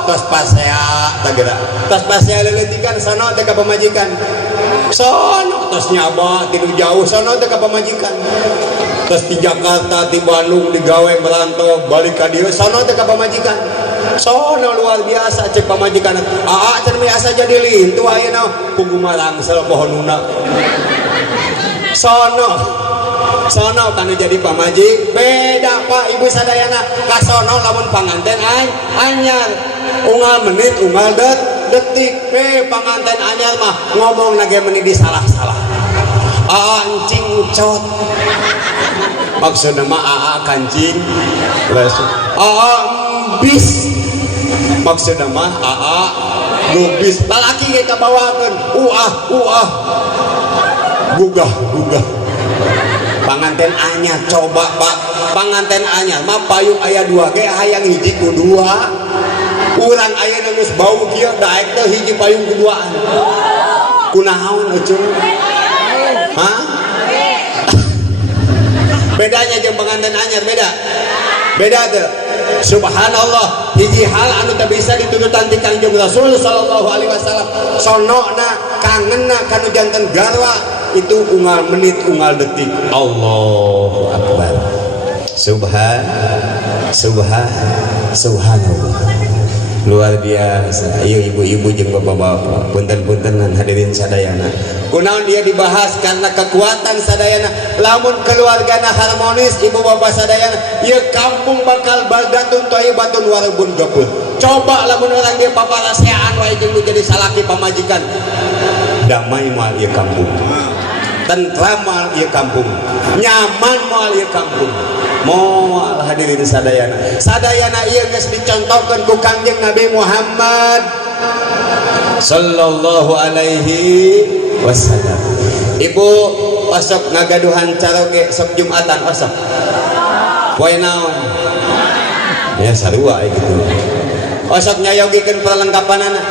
tos pasea tagera tos pasea leletikan sono teh ka pamajikan sono tos nyaba tinu jauh sono teh ka pamajikan tos di Jakarta di Bandung digawe merantau balik ka dieu sono teh ka pamajikan sono luar biasa cek pamajikan aa cenah biasa jadi lintu ayeuna pugu marangsel pohonuna sono kanu jadi pamajik beda Pak ibu sadayana kasono lamun panganten anyar unggal menit unggal detik panganten anyar mah ngomong nage meni disalah-salah ancing cot maksudna mah aa kancing bis maksudna mah aa gubis lalaki ge kabawakeun gugah panganten anyar coba Pak panganten anyar mah payung aya 2 ge hayang hiji ku 2 urang ayeuna geus bau kieu daek teh hiji payung kuduaan kunaon ecung bedanya jeung panganten anyar beda teu subhanallah hiji hal anu teu bisa ditudutan ti Kangjeng Rasul sallallahu alaihi wasallam sonona kangenna kanu janten garwa itu unggal menit unggal detik Allahu akbar subhanallah luar biasa ieu ibu-ibu jeung bapak-bapak punten-puntenan hadirin sadayana kunaon dia dibahas karena kekuatan sadayana lamun keluargana harmonis ibu bapak sadayana ieu kampung bakal baldatun thayyibatun warabun gapur coba lamun orang dia paparasean wae jeung jadi salaki pamajikan damai moal ieu kampung tentram moal ieu kampung nyaman moal ieu kampung moal hadirin sadayana ieu geus dicontohkeun ku Kangjeng Nabi Muhammad sallallahu alaihi wasallam ibu osok ngagaduhan caroge sok Jumatan osok poe naon ya sarua gitu osok nyayogikeun perlengkapanana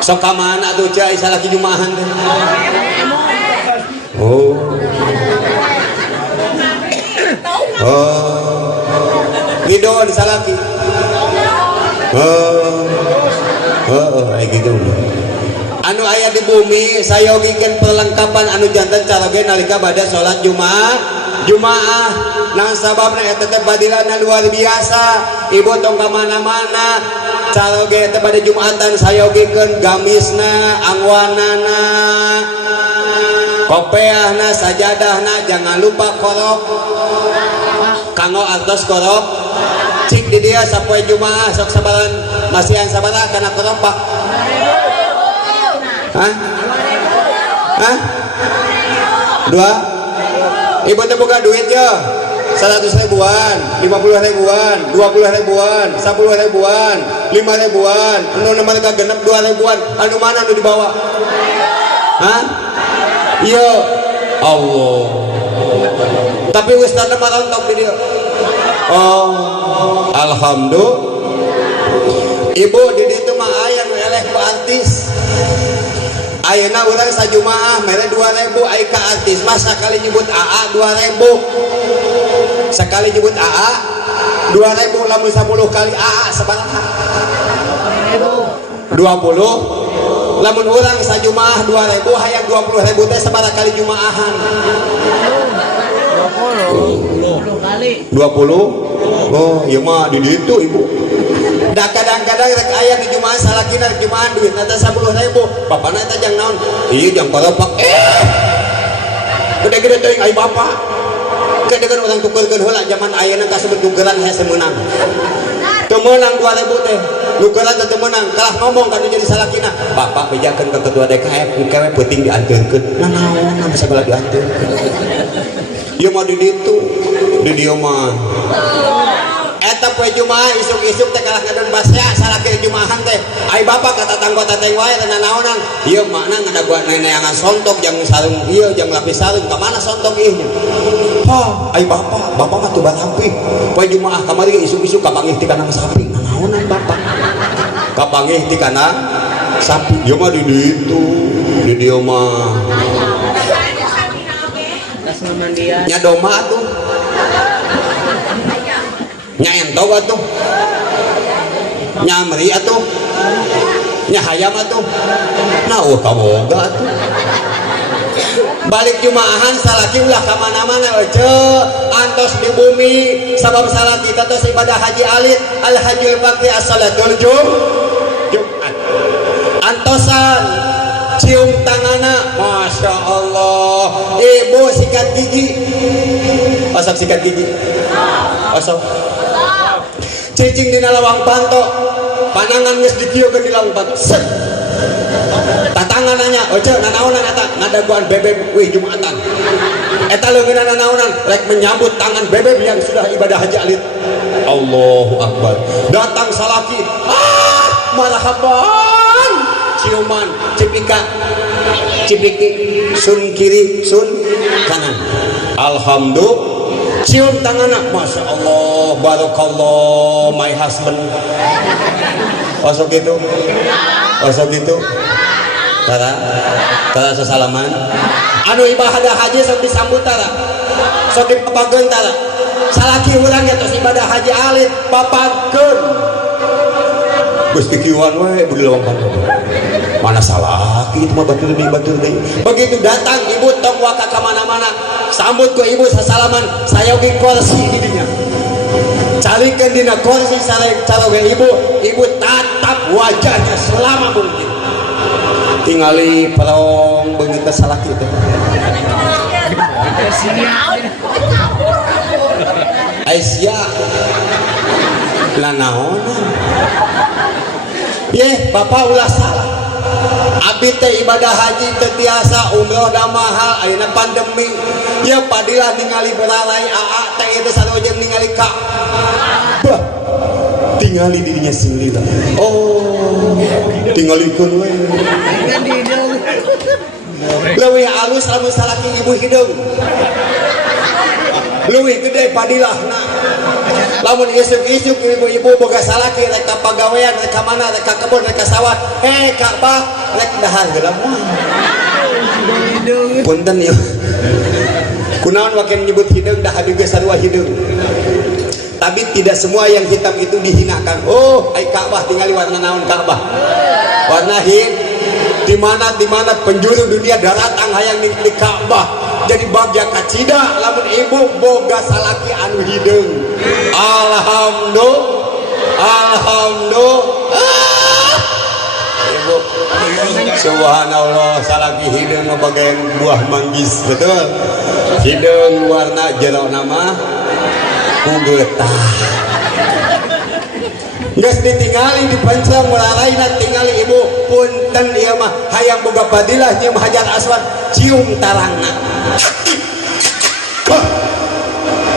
sok ka mana tuh cai salaki Jumaahan teh Ridho di salaki gitu anu aya di bumi sayogikeun perlengkapan anu janten caroge nalika bade salat Jumaah nang sababna eta teh badilana luar biasa ibu tong ka mana-mana caroge teh bade Jumatan sayogikeun gamisna angwanana kopeahna sajadahna jangan lupa korok kanggo artos korok cik di dia sapoe Jumaah sok sabaran masihan sabaraha kana korok Pak dua ibu teh boga duit ya 100 ribuan 50 ribuan 20 ribuan 10 ribuan 5 ribuan anu mereka genep 2 ribuan anu mana anu dibawa iya Allah tapi ustadna marontok di dia alhamdulillah ibu di ditu mah aya nu eleh artis. Ayeuna urang sajumaah mere 2000 aya ka artis mah sakali nyebut AA 2000. Sekali nyebut AA 2000 lamun 10 kali AA sabaraha? 20. Lamun urang sajumaah 2000 hayang 20.000 teh sabaraha kali jumaahan? 20 kali. 20. Oh, ieu mah di ditu Ibu. Da kadang-kadang rek aya di jumaah salakina rek jumaah duit eta 10.000. Bapana eta jang naon? Ieu jang paropak. Gede-gede teuing ai bapak. Kadang orang tukerkeun heula zaman ayeuna kasebut tukeran hese meunang. Teu meunang 2000 teh. Tukeran teu meunang, kalah ngomong kan jadi salakina. Bapak bejakeun ke ketua DKM kewe peuting dianteurkeun. Nanaon bisa bala dianteurkeun. Ieu mah di ditu. Di dieu mah. Eta poe Jumaah isuk-isuk teh kalah ngadon basya salaki Jumaahan teh. Ai bapak kata tanggo tateng wae teh nanaonan. Ieu makna ngadaguan neneangan sontok jang sarung ieu jang lapis sarung ka mana sontok ieu nya. Hah, ai bapak mah teu batampi. Poe Jumaah kamari isuk-isuk kapangih ti kana sapi. Nanaonan bapak? Kapangih ti kana sapi. Ieu mah di ditu. Di dieu mah. Nya doma tuh. Nya entog atuh, nya amri atuh, nya hayam atuh, nah kaboga atuh. Balik jumaahan salaki ulah ka mana-mana antos di bumi sabab salaki tos ibadah haji alit al hajjul baqi as-salatul Jumat. Antosan cium tangana, masya Allah. Ibu sikat gigi, osok sikat gigi, osok. Cicing dina lawang panto, panangan geus dikieukeun di lawang panto. Set. Tatangan nanya, "Oce, nanaonan eta?" Ngadaguan bebek wih Jumatan. Eta leungeunna nanaonan rek menyambut tangan bebek yang sudah ibadah haji alit. Allahu Akbar. Datang salaki. Marhaban. Ciuman, cipika. Cipiki, sun kiri, sun kanan. Alhamdulillah. Cium tanganna, masya Allah, barakallah, my husband. Osok gitu, tara sesalaman. Anu ibadah haji sok disambut tara, sok dipapageun tara. Salaki urang ya tos ibadah haji alit, papageun. Geus kikieuan we di lawang panto. Mana salaki itu mah batur deui. Begitu datang ibu tong waka ka mana-mana, sambut ku ibu sasalaman, saya oge kursi didinya. Calikeun dina kursi caloge ibu tatap wajahnya selama mungkin. Tingali perong beungeut ka salaki teh. Aisyah. Lah naon? Yeh, bapak ulah salah. Abdi teh ibadah haji teu tiasa, umroh da mahal, ayeuna pandemi. Ya padilah ningali belalai AA teh itu sarojeng ningali Ka'bah. Tingali dirinya sendiri. Oh, tingalikeun we. Leuwih alus lamun salaki ibu hideung. Leuwih gede padilahna. Lamun isuk-isuk ibu-ibu boga salaki rek ka pagawean rek ka mana rek ka kebon rek ka sawah Ka'bah rek dahar geula moal. Punten ya. Kunaon wakin nyebut hideung dah hadi geus sarua hideung. Tapi tidak semua yang hitam itu dihinakan. Oh, ai Ka'bah tingali warna naon Ka'bah? Warna di mana penjuru dunia datang hayang ningali Ka'bah. Jadi bagja kacida lamun ibu boga salaki anu hideung. Alhamdulillah. Ibu subhanallah salaki hideung mah bagian buah manggis, betul. Hideung warna jero nama ku geutah. Geus ditingali dipancang mulalaina tingali ibu punten ieu mah hayang boga fadilah nyeum Hajar Aswad cium tarangna.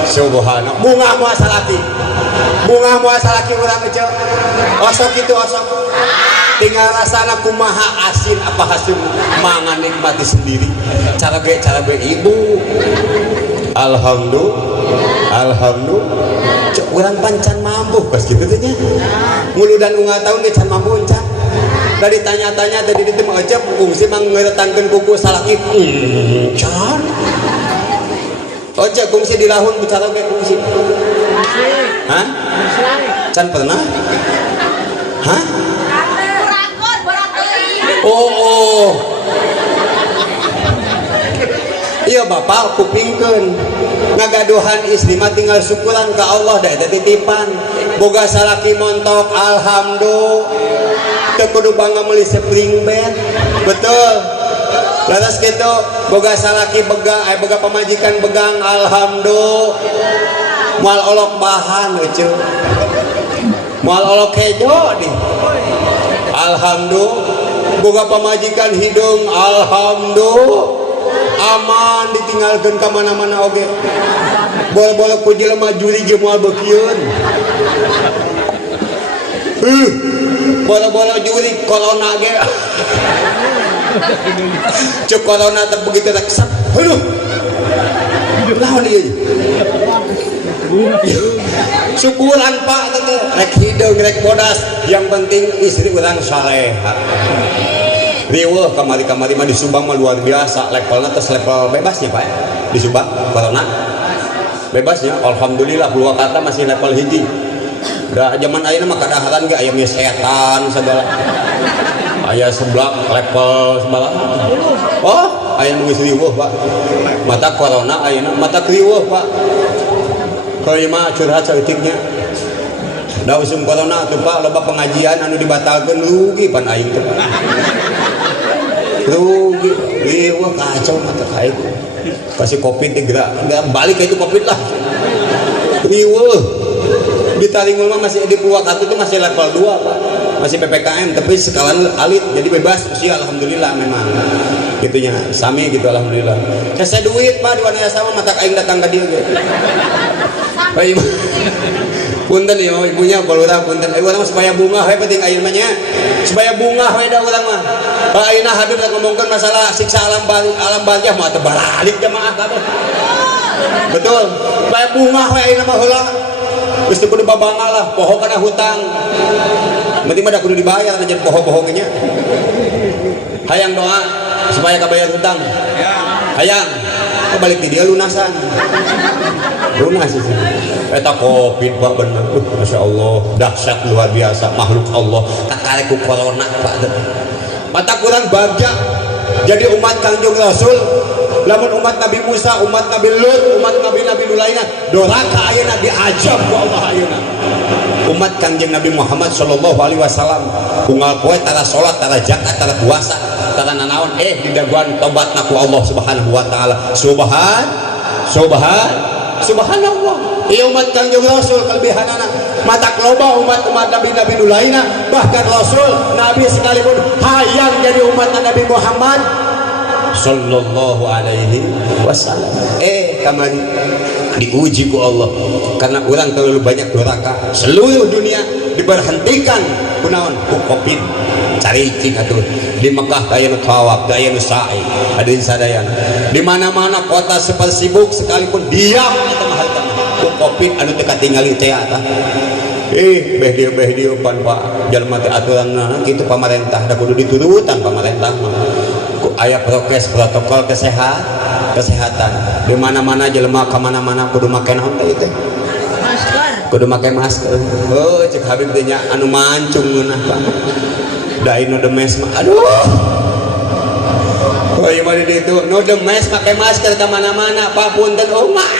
Subhanallah. Bunga moal salaki urang eceu. Osok kitu osok. Tinggal rasana kumaha asin apa hasil mangan nikmati sendiri. Cara ge ibu. Alhamdulillah. Urang pancan mampu geus kitu teh nya. Nguludan unggal taun ge can mampu encan. Tadi tanya-tanya tadi di tempat aja kungsi mang ngeretankeun kuku salaki. Can. Oja kungsi di lahun bicara kayak kungsi. Hah? Can pernah? Hah? Oh. Iya bapak kupingkeun ngagaduhan istri mah tinggal syukuran ke Allah da eta titipan boga salaki montok alhamdulillah teu kudu bangga meuli spring bed betul laras kitu boga salaki boga pamajikan begang alhamdulillah moal olok bahan euceul moal olok hejo di alhamdulillah boga pamajikan hidung alhamdulillah aman ditinggalkan ke mana-mana oge boleh-boleh ku jelema juri ge moal beukieun boleh-boleh juri corona ge cek corona teh begitu rek sap heuh naon ieu syukuran pak teh rek hidung rek bodas yang penting istri urang salehah riweuh kamari-kamari mah di Subang mah luar biasa levelnya terus level bebasnya pak di Subang corona bebasnya alhamdulillah Purwakarta masih level hiji udah zaman ayeuna mah kadaharan ge aya setan segala aya seblak level sebelah oh aya nu geus riweuh pak mata corona ayeuna mata riweuh pak kaya mah curhat saeutiknya da usum corona tuh pak loba pengajian anu dibatalkeun rugi pan aing teh rugi wah kacau mata kayak kasih covid digerak nggak balik ke itu covid lah riweuh di Taringul mah masih di Purwakarta itu masih level 2 pak masih PPKM tapi sekarang alit jadi bebas usia alhamdulillah memang gitunya sami gitu alhamdulillah kasih duit pak di warna sama mata aing datang ke dia gitu baik punten ya ibunya balura punten urang mah supaya bunga we penting ayeuna mah nya supaya bunga we da urang mah ayeuna Habib rek ngomongkeun masalah siksa alam barzah mah teu balik jamaah kabeh betul supaya bunga we ayeuna mah heula geus teu kudu babanga lah poho kana hutang penting mah da kudu dibayar aja poho-poho nya hayang doa supaya kabayar hutang hayang balik di dia lunasan lunas sih eta covid pak bener masya Allah dahsyat luar biasa makhluk Allah kakareku corona pak mata kurang bagja jadi umat Kangjeng Rasul lamun umat Nabi Musa umat Nabi Lut umat Nabi nu lainna doraka ayeuna diajab ku Allah ayeuna umat Kangjeng Nabi Muhammad sallallahu alaihi wasallam unggal poe tara salat tara zakat tara puasa tara nanaon didaguan tobatna ku Allah subhanahu wa taala subhanallah ieu umat Kangjeng Rasul kalebihanana matak loba umat Nabi nu lainna bahkan Rasul Nabi sekalipun hayang jadi umat Nabi Muhammad sallallahu alaihi wasallam kamari diuji ku Allah karena orang terlalu banyak durhaka seluruh dunia diberhentikan kunaon ku covid caricing atuh di Mekah aya nu tawaf aya nu sa'i ada sadayana di mana-mana kota sepersibuk sekalipun diam eta mah harta ku covid anu teu katingali teh eta beh dia pan pak jalma teh aturanna kitu pamarentah da kudu diturutan pamarentah mah aya prokes protokol kesehatan di mana-mana jelema ka mana-mana kudu make naon teh itu masker kudu make masker cek Habib teh nya anu mancung geunah Pak da inu demes mah aduh ieu mah di ditu nu demes make masker ka mana-mana Pak punten maaf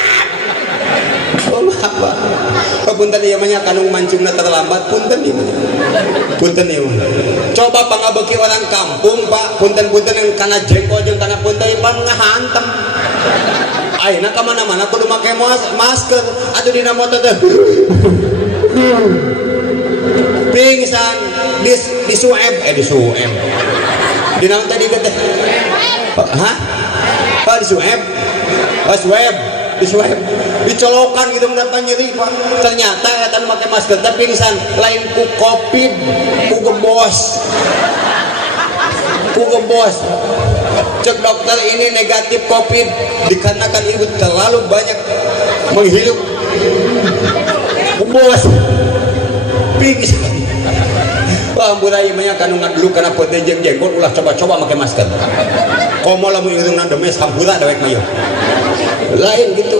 Pak punten ieu mah nya kanu mancungna terlambat punten ieu punten ieu coba pangabeuki orang kampung Pak punten-punten yang kana jengkol jeung kana punten pan ngahantem ayeuna ka mana-mana kudu make masker atuh dina motor teh pingsan di swab di naon tadi teh hah di swab dicolokan gitu mendapat nyeri Pak ternyata eta nu make masker teh pingsan lain ku covid ku gebos cek dokter ini negatif covid dikarenakan ibu terlalu banyak menghirup gebos pingsan Wah budaya mah kanu ngadlu kana peuteun jeung jenggot ulah coba-coba make masker. Komo lamun irungna demes hampura dewek mah lain gitu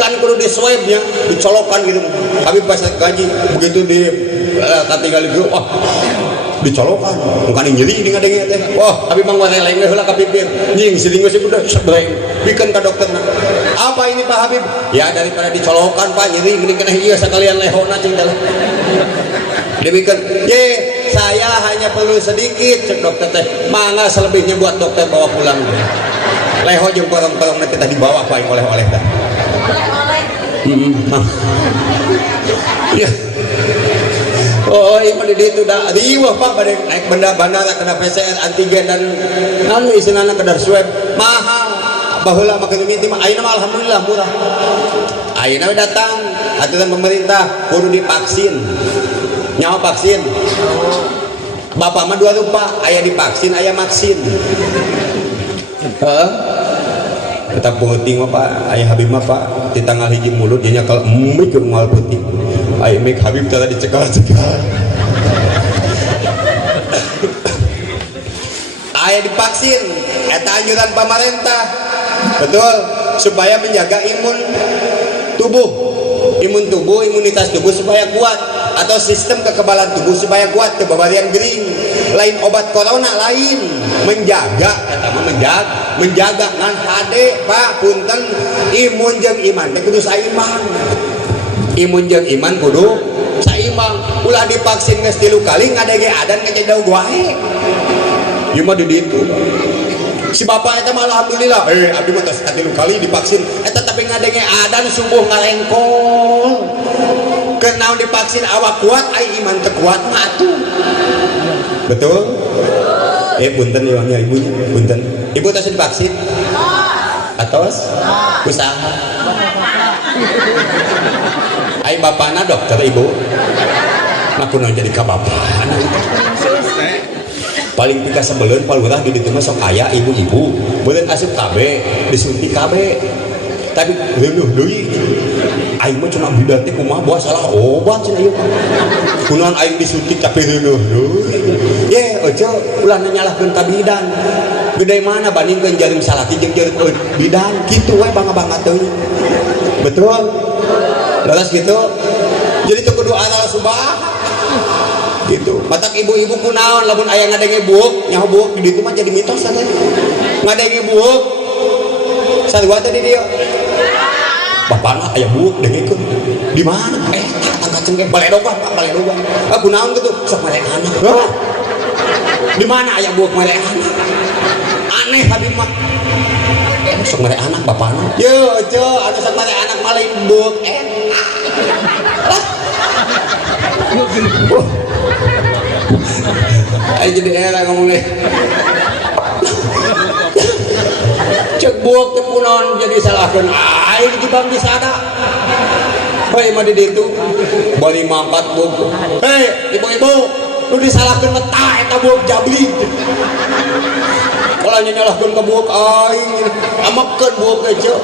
kan kudu di swab nya dicolokan gitu. Habib pas gaji begitu di katinggal itu wah dicolokan bukan nyeri di ngadenge teh. Wah habib mah wareleng heula ka pipir nying siling geus udah sabreng pikeun ka dokterna. Apa ini Pak Habib? Ya daripada dicolokan Pak nyeri mending kena ieu sakalian lehona cing teh. Demikian, ye saya hanya perlu sedikit cek dokter teh, mangga selebihnya buat dokter bawa pulang. Leho jeung korong-korong nanti tadi bawa paling oleh-oleh dah. Ya. Oh iya di itu dah riwah Pak pada naik bandara kena PCR antigen dan anu isinana kedar swab mahal. Baheula make mimiti mah ayeuna mah alhamdulillah murah. Ayeuna datang aturan pemerintah kudu divaksin. Nyawa vaksin bapak mah dua rupa ayah divaksin ayah vaksin tetap penting mah Pak ayah Habib mah Pak di tanggal hiji mulut dia kalau mikir ngal putih ayah mik Habib telah dicekal-cekal ayah divaksin eta anjuran pemerintah betul supaya menjaga imunitas tubuh supaya kuat atau sistem kekebalan tubuh supaya kuat kebabarian gering lain obat corona lain menjaga menjaga ngan hade Pak punten imun jeung iman teh kudu saimbang imun jeung iman kudu saimbang ulah divaksin geus 3 kali ngadege adan kecedau wae ieu mah di ditu si bapak eta mah alhamdulillah abdi mah tos 3 kali divaksin eta tapi ngadenge adan subuh ngalengkol kenaon divaksin awak kuat ai iman teu kuat mah atuh betul punten ya ibu punten ibu tos divaksin atos usaha ai bapana dokter ibu mah kunaon jadi ka bapana paling pika sebeleun palurah di ditu mah sok aya ibu-ibu beureun asup KB disuntik KB tapi leueuh deui aing mah cenah bidan teh kumaha bawa salah obat cenah ieu kunaon aing disuntik tapi leueuh deui ye ojo ulah nyalahkeun ka bidan gede mana bandingkeun jarum salaki jeung jarum bidan kitu we bangga-bangga teuing betul leres gitu jadi teu kudu asal subah gitu matak ibu-ibu kunaon lamun aya ngadenge buuk nyaho buuk di ditu mah jadi mitos teh ngadenge buuk sarua teh di dieu bapana aya buuk dengekeun di mana angkat cengkeh baledogan Pak baledogan kunaon kitu sok melek anak di mana aya buuk melek anak aneh Habib mah sok melek anak bapana yo ojo anu sok melek anak malah buuk ayo jadi era ngomongnya cek buuk teh punon jadi salahkeun aing dibang di sada hei mah di ditu bari mangkat buuk hei ibu-ibu nu disalahkeun mah tah eta buuk jabli kalau nyalahkeun ka buuk aing amekeun buuk ge ceu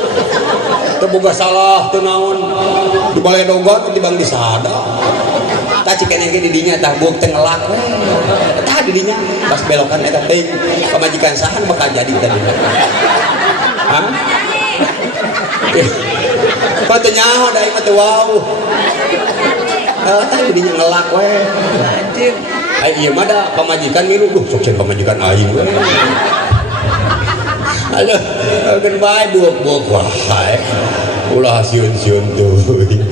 teu boga salah teu naon di baledogan dibang di sada tah cikeun ge di dinya tah buuk teh ngelak we tah di dinya pas belokan eta teh pamajikan sahan bakal jadi tadi hah kok teu nyaho da ieu teh wow tah di dinya ngelak we anjing ai ieu mah da pamajikan milu duh sok cenah pamajikan aing we aduh kan bae buuk wae ulah sieun-sieun teuing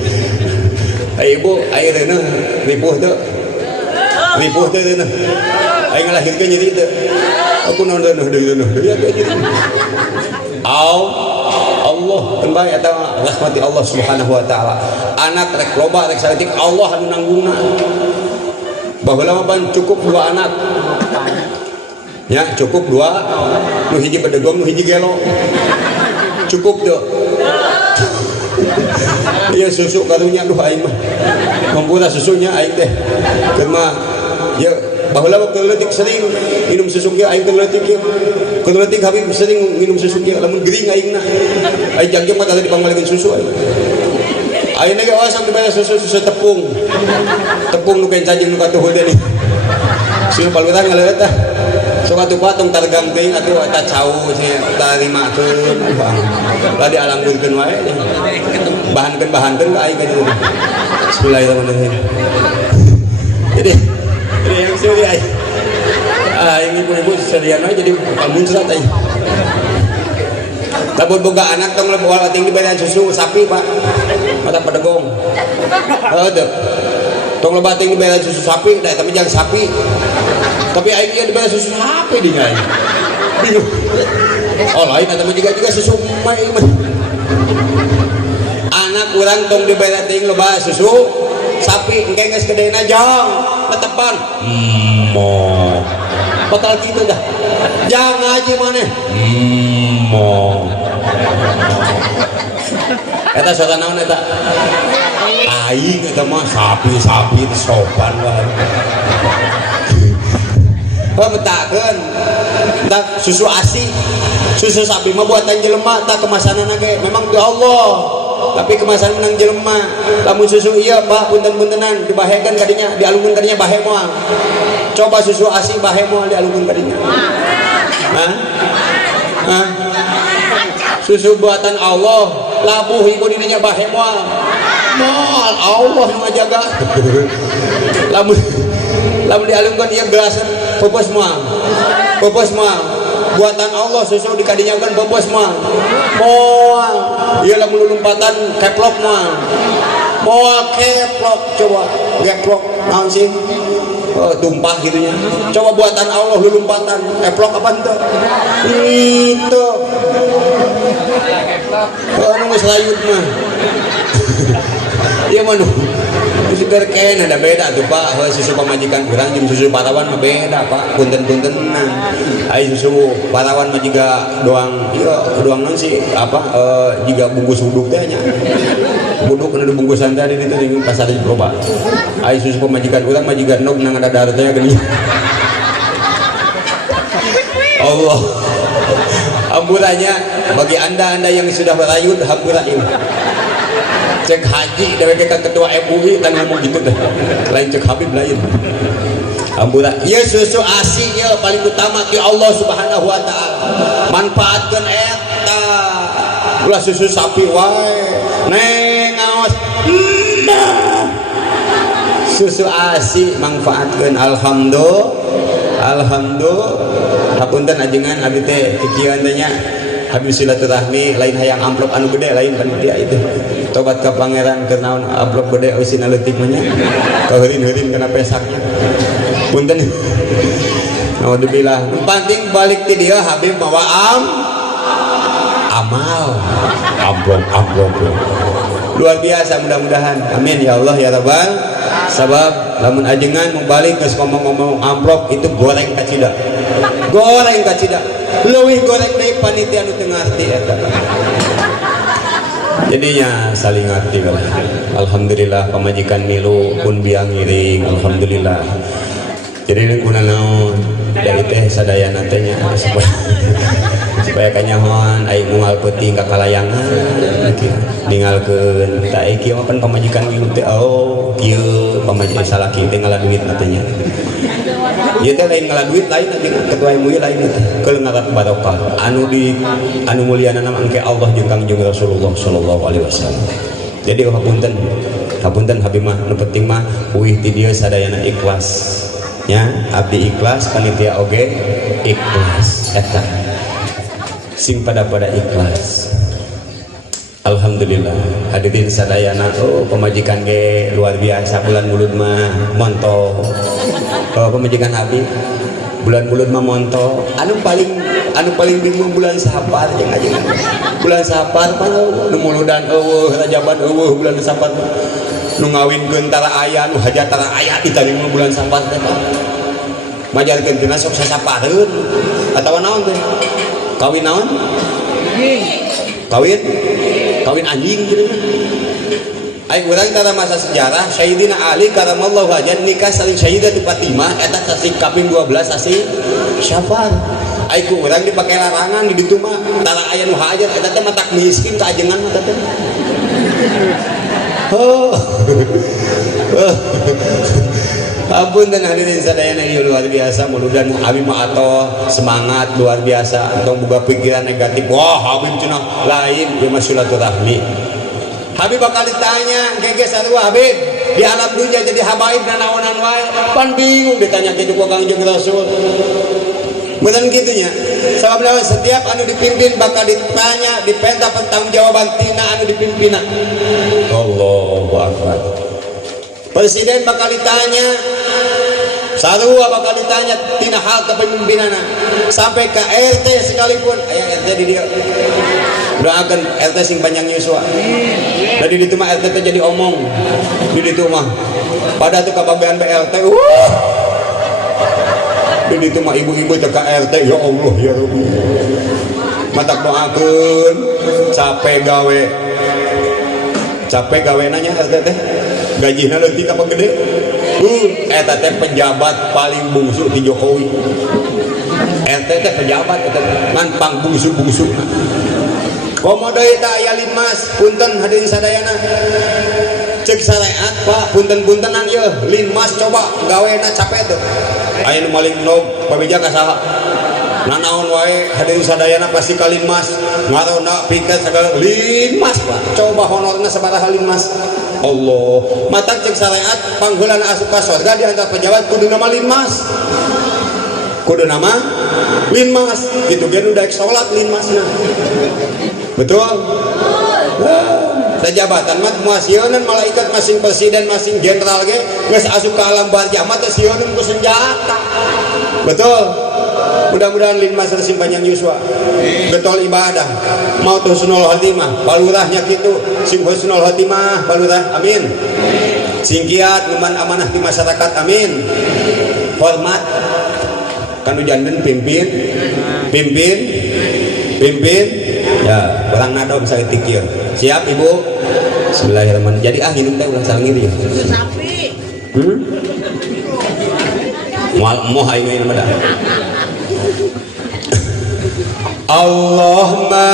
ibu ayeuna ripuh teu teu aing ngalahirkeun nyeri teu aku naon deui Allah tembay eta rahmati Allah subhanahu wa ta'ala anak rek loba rek saeutik Allah anu nanggungna baheula mah cukup 2 anak ya cukup 2 nu hiji bedegong nu hiji gelo cukup teu iya susu karunya duh aing mah mampuna susunya aing teh keur mah ya baheula waktu leutik sering minum susu ge aing teh leutik ye keur leutik Habib sering minum susu ge lamun gering aingna aing jangjang mah tadi dipangbalikeun susu aing ge osok dibere susu tepung nu kain cacing nu katuh deui Sinu paluran ngaleut tah. Sok atuh patong targang teuing atuh eta cau nya tarimakeun. Lah dialangkeun wae. Bahankeun ka aing ka dieu. Bismillahirrahmanirrahim. Jadi yang suri aing. Aing ibu-ibu serian aja jadi muncrat aing. Lamun boga anak tong leuwih ating diberian susu sapi, Pak. Mata pedegong. Heuh. Tong leuwih ating diberian susu sapi, da eta mah jang sapi. Tapi aing ieu diberian susu sapi di ngai. Bingung. Oh lain eta mah juga susu mai mah. Anak urang tong diberian ting loba susu sapi engke geus gedena jang netepan. Mo. Bakal kitu dah. Jang ngaji maneh. Mo. Eta soal naon eta? Aing eta mah sapi teh sopan wae. Pemetakeun tak susu ASI. Susu sapi mah buatan jelema tak kemasanana ge memang ti Allah. Tapi kemasan menang jelema. Lamun susu ieu Pak punten-puntenan dibahekeun kadinya, dialungkeun kadinya bahe moal. Coba susu ASI bahe moal dialungkeun kadinya. Hah? Susu buatan Allah labuh iku dirinya bahe moal Allah ngajaga lamun dialungkeun ieu gelas pepes moal buatan Allah susu dikadinyakeun pepes moal ieu lamun lompatan keplok moal keplok coba keplok naon sih tumpah gitunya. Coba buatan Allah lulumpatan keplok apa ente itu anu geus layut mah ieu mah susu berken ada beda tuh Pak. Susu pamajikan urang jeung susu parawan mah beda Pak, punten-puntenan. Ai susu parawan mah jiga doang doang naon sih apa jiga bungkus uduk teh nya buduk kena dibungkusan tadi itu di pasar di Proba. Ai susu pamajikan urang mah jiga nog nang ada darah teh geuning. Allah hamburannya bagi anda yang sudah berayut hampura ini cek haji dari ketua MUI dan ngomong gitu deh lain cek Habib lain hampura ya susu ASI ya paling utama ke Allah subhanahu wa ta'ala manfaatkan eta ulah susu sapi wae neng awas susu ASI manfaatkan alhamdulillah hapunten ajengan abdi teh pikiran teh nya habis silaturahmi lain hayang amplop anu gede lain panitia itu tobat ka pangeran keur naon amplop gede usina leutik mah nya kaheurin-heurin kana pesaknya punten naudzubillah penting balik ti dieu Habib mawa amal amplop luar biasa mudah-mudahan amin ya Allah ya rabbal sabab lamun ajengan membalik geus ngomong-ngomong amplop itu goreng kacida leuwih goreng deui panitia anu teu ngarti eta jadinya saling ngarti alhamdulillah pamajikan milu pun biang ngiring alhamdulillah jadi kuna naon dari teh sadayana teh nya supaya kanyahoan aing moal peuting ka kalayangan ninggalkeun ta ieu mah pan pamajikan milu teh kieu pamajikan salaki teh ngaladuit natenya ieu teh lain ngaladuit lain nanti ketua MUI lain keul ngarat barokah anu mulyana nama engke Allah jeung Kangjeng Rasulullah sallallahu alaihi wasallam. Jadi hapunten Habib mah nu penting mah uih ti dieu sadayana ikhlas nya abdi ikhlas panitia oge ikhlas eta sing pada ikhlas. Alhamdulillah hadirin sadayana pemajikan ge luar biasa bulan mulut mah monto pemajikan Habib bulan mulut mah monto anu paling bingung bulan Safar jeung ajengan bulan Safar mah nu muludan eueuh rajaban eueuh bulan Safar nu ngawinkeun tara aya nu hajat tara aya ditarima bulan Safar teh majarkeun tina sok sasapareun atawa naon teh kawin naon kawin anjing gitu. Aing urang tara masa sejarah Sayyidina Ali karamallahu wajhan nikah saling Sayyidatu Fatimah eta sasi kaping 12 sasi Syafar. Aing ku urang dipake larangan di ditu mah tara aya nu hajat eta teh matak miskin ka ajengan mah teh. Ampun dan hadirin sadayana ieu luar biasa mudah-mudahan abi mah atoh semangat luar biasa tong boga pikiran negatif wah Habib cenah lain ieu mah silaturahmi. Habib bakal ditanya gege sarua Habib di alam dunia jadi habaib dan naonan wae pan bingung ditanya kitu ku Kangjeng Rasul. Bener gitunya sababna setiap anu dipimpin bakal ditanya dipenta pertanggungjawaban tina anu dipimpinna. Allahu akbar. Presiden bakal ditanya, sarua bakal ditanya tina hal kepemimpinanna, sampai ke RT sekalipun. Aya RT di dia. Doakan RT sing panjang yuswa. Tadi di mah RT jadi omong. Di ditu mah pada tuh kababean BLT. Di ditu mah ibu-ibu teh ka RT, ya Allah ya Rabbi. Matak doakeun capek gawe nanya RT teh. Gajina leutik apa gede? Eta teh pejabat paling bungsu di Jokowi. RT teh pejabat eta ngan pang bungsu-bungsu. Komodo eta aya linmas, punten hadirin sadayana. Cek syariat Pak, punten-puntenan ye, linmas coba gaweana capek tuh. Aya nu maling nog pabija ka saha? Nanaon wae hadirin sadayana pasti ka linmas. Ngarona piket sagala linmas Pak. Coba honorna sabaraha linmas. Allah mata cek syariat panggulan asup ka surga di antara pejabat kudu nama linmas gitu kan udah sholat linmasna betul jabatan mah muasieun malaikat masing presiden masing jenderal ge geus asup ka alam barzah mah teh sieun ku senjata betul. Mudah-mudahan linmas resim panjang yuswa getol ibadah mau tuh husnul khotimah balurahnya gitu sing husnul khotimah balurah amin sing kiat ngeman amanah di masyarakat amin hormat kan ujandan pimpin ya orang nadom saeutik kieu siap ibu bismillahirrahmanirrahim jadi nginum teh ulang sareng ieu moal aing mah dah Allahumma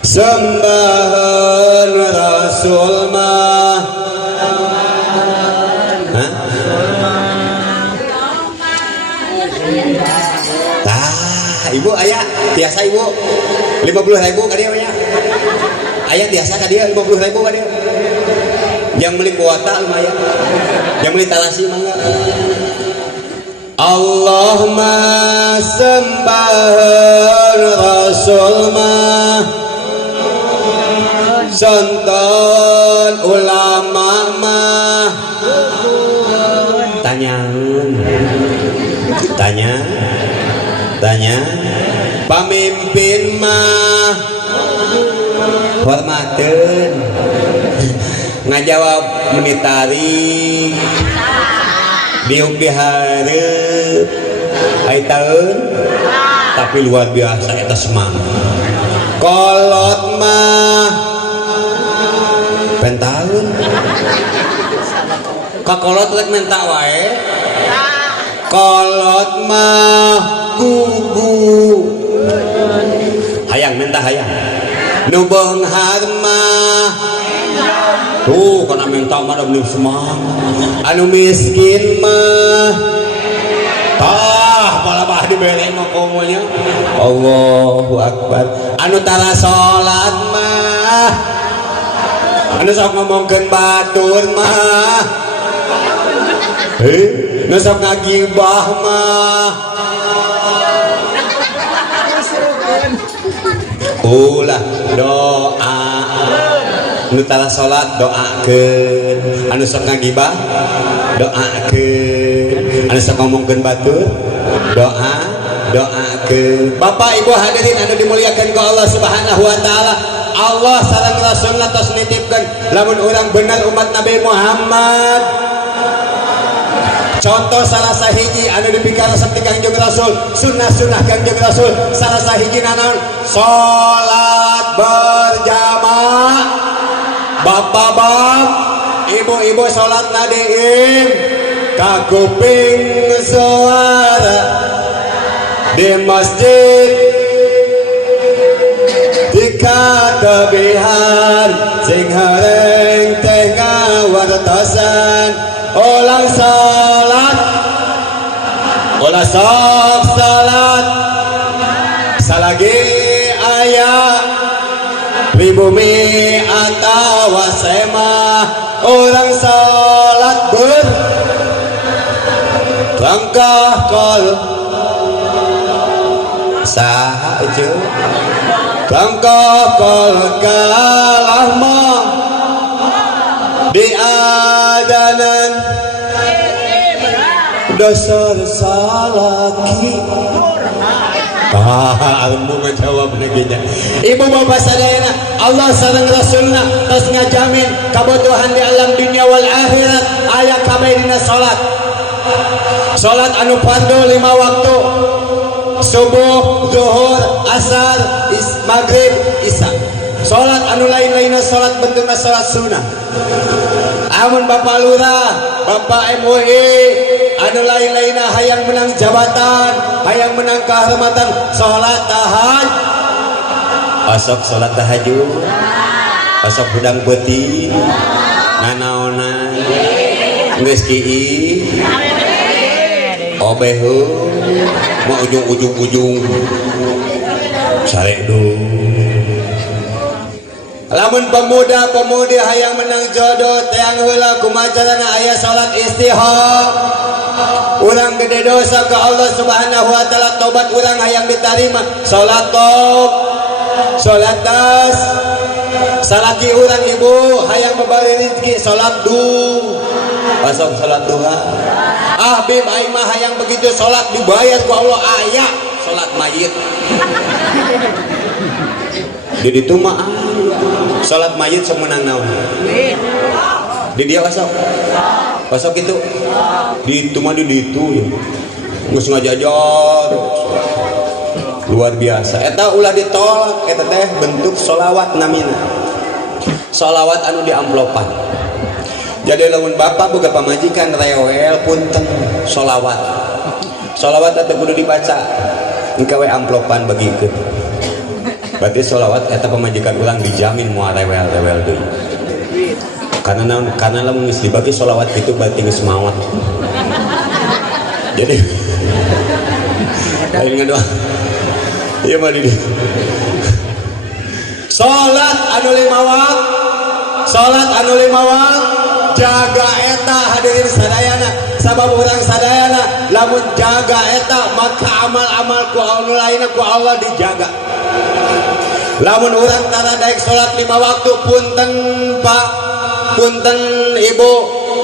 sembahan Rasul mah ibu ayah biasa ibu 50.000 ka dieu nya ayah biasa ka dieu 50.000 ka dieu yang beli kuota lumayan yang beli talasi mangga Allahumma sembahan Rasul mah sonton ulama mah tanya pamimpin mah hormateun ngajawab menitari diuki hareup aitaeun tapi luar biasa eta semangat kolot mah pentaeun kakolot rek menta wae kolot mah gugu hayang menta hayang nu beunghar mah tuh kana menta mah da semangat anu miskin mah tah palabah dibere mah komonya Allahu akbar anu tara salat mah anu sok ngomongkeun batur mah nu sok ngagibah mah ulah doa nu tara salat doakeun anu sok ngagibah doakeun anu sok ngomongkeun batur doakeun Bapak Ibu hadirin anu dimuliakeun ku Allah Subhanahu wa taala Allah sareng Rasulna tos nitipkeun lamun urang bener umat Nabi Muhammad contoh salah sahiji anu dipikarasan ti Kangjeng Rasul sunnah-sunnah Kangjeng Rasul salah sahiji naon salat berjamaah bapak-bapak ibu-ibu salat nadiim kakuping suara di masjid di katabihan sing hareng teh ngawa ngartosan ulang salat ulah sok salat salagi aya pribumi atawa sema orang salat langkah kol saha itu langkah kol kalah mah diadanan dasar salaki ilmu menjawab negenya. Ibu bapak sadayana Allah sareng Rasulna tos ngajamin kabutuhan di alam dunia wal akhirat aya kabeh dina salat. Salat anu fardu 5 waktu subuh, zuhur, asar, maghrib, isya. Salat anu lain-lainna salat bentukna salat sunnah. Amun bapak lurah, bapak MUI anu lain-lainna hayang menang jabatan, hayang menang kehormatan, salat tahajud. Osok salat tahajud. Osok hudang peuting. Nganaonan. Geus kieu. Obehu. Mau ujung-ujung sare do. Lamun pemuda-pemudi hayang menang jodoh teang heula kumaha carana aya salat istihaq. Urang gede dosa ke Allah Subhanahu wa taala tobat urang hayang diterima salat top salat tas salaki urang ibu hayang babari rezeki salat pasok salat duha bib aing mah hayang begitu salat dibayar ku Allah aya salat mayit di ditu mah salat mayit sok menang naon di dia pasok itu di itu mah di itu geus ngajajar luar biasa eta ulah ditolak eta teh bentuk sholawat namina sholawat anu di amplopan. Jadi lamun bapak boga pamajikan rewel punten sholawat eta kudu dibaca engke we amplopan bagikeun berarti sholawat eta pamajikan ulang dijamin moal rewel deui karena lamun geus dibagi sholawat itu berarti geus maot. Jadi aing ngadoa ieu mah di salat anu 5 waktu salat anu 5 waktu jaga eta hadirin sadayana sabab urang sadayana lamun jaga eta maka amal-amal ku lainna ku Allah dijaga. Lamun urang tara daek salat 5 waktu punten Pak punten Ibu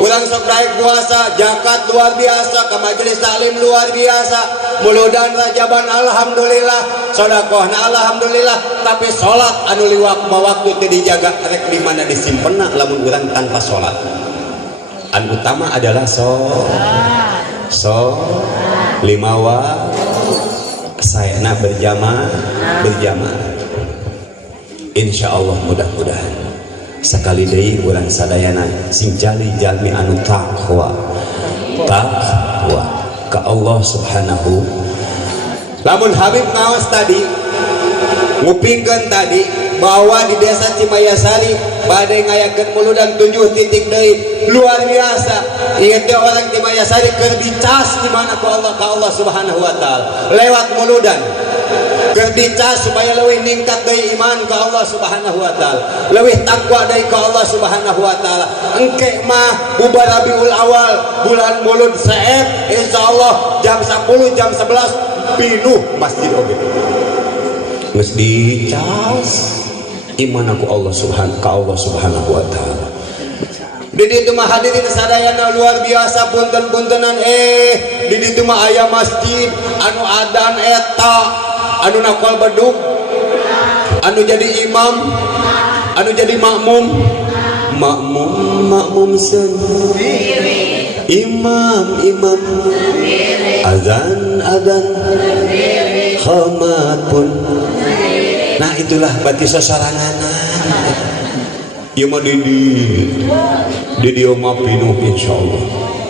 urang sok daek puasa zakat luar biasa ke majelis taklim luar biasa muludan rajaban alhamdulillah sedekahna alhamdulillah tapi salat anu 5 waktu teu dijaga rek di mana disimpenna lamun urang tanpa salat. An utama adalah salat 5 waktu sayana berjamaah insyaallah mudah-mudahan sekali deui urang sadayana sing jalmi anu taqwa ka Allah Subhanahu. Lamun Habib ngaos tadi ngupingkeun tadi bahwa di desa Cimayasari bade ngayakeun muludan 7 titik deui luar biasa. Ieu teh orang Cimayasari keur dicas di mana ku Allah ka Allah Subhanahu wa taala lewat muludan keur dicas supaya leuwih ningkat deui iman ka Allah Subhanahu wa taala leuwih takwa deui ka Allah Subhanahu wa taala. Engke mah bubar Rabiul Awal bulan mulud saeb insyaallah jam 10 jam 11 pinuh masjid oge geus dicas iman aku Allah Subhanahu wa taala. Di ditu mah hadirin sadayana luar biasa punten-puntenan di ditu mah aya masjid anu adan eta anu nakal beduk anu jadi imam anu jadi makmum sendiri imam azan khamat pun. Nah itulah berarti sasaranana ieu mah di dia mah pinuh insyaallah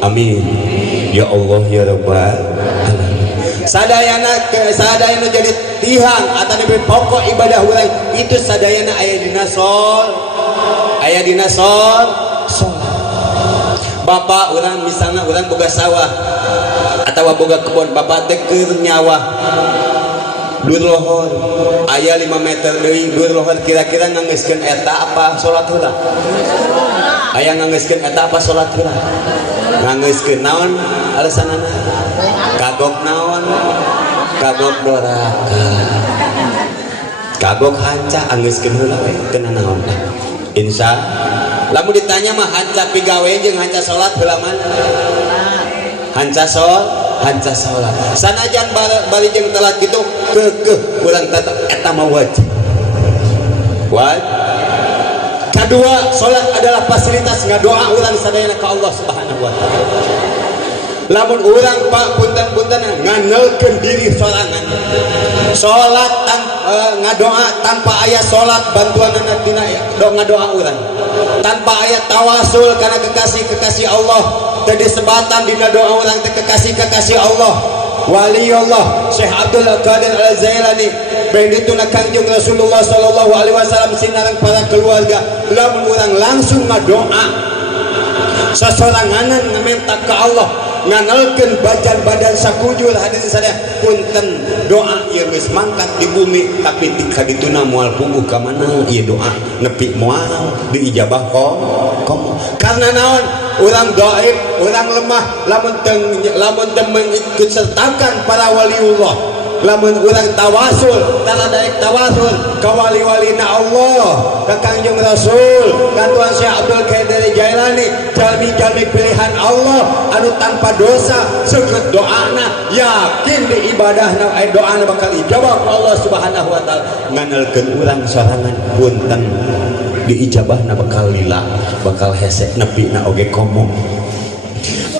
amin ya Allah ya rabbal alamin. Sadayana jadi tihang atau pokok ibadah urang itu sadayana aya dina salat bapak orang misalnya orang boga sawah atau boga kebun bapak teh keur nyawa dur lohor aya 5 meter deui dur lohor kira-kira ngangeuskeun eta apa salat heula aya ngangeuskeun eta apa salat heula ngangeuskeun naon alasanana kagok naon kagok doraka kagok hanca anggeuskeun heula we teu naon insya lamun ditanya mah hanca pigawe jeung hanca salat heula mah hanca salat sanajan bari jeung telat kitu keukeuh urang tetep eta mah wajib kadua salat adalah fasilitas ngadoa urang sadayana ka Allah Subhanahu wa taala lamun urang pak punten-punten nganelkeun diri sorangan salat ngadoa tanpa aya salat bantuanna tina ngadoa urang tanpa aya tawasul karena kekasih Allah teu disebatan dina doa urang teh kekasih Allah wali Allah Syekh Abdul Qadir Al-Jailani bae dituna Kangjeng Rasulullah sallallahu alaihi wasallam sinareng para keluarga lamun urang langsung ngadoa sasoranganan ngaminta ka Allah nganalkeun badan sakujur hadirin sadaya punten doa ieu geus mangkat di bumi tapi tika dituna moal puguh ka mana ieu doa nepi moal diijabah komo karena naon urang dhaif urang lemah lamun teu mengikut sertakan para waliullah lamun urang tawasul tara daek tawasul ka wali-walina Allah ka Kangjeng Rasul ka Tuan Syekh Abdul Qadir Jailani jalmi-jalmi pilihan Allah anu tanpa dosa seukeut doana yakin di ibadahna doana bakal ijabah Allah Subhanahu wa taala nganelkeun urang sorangan punten diijabahna bakal lila bakal hese nepina oge komo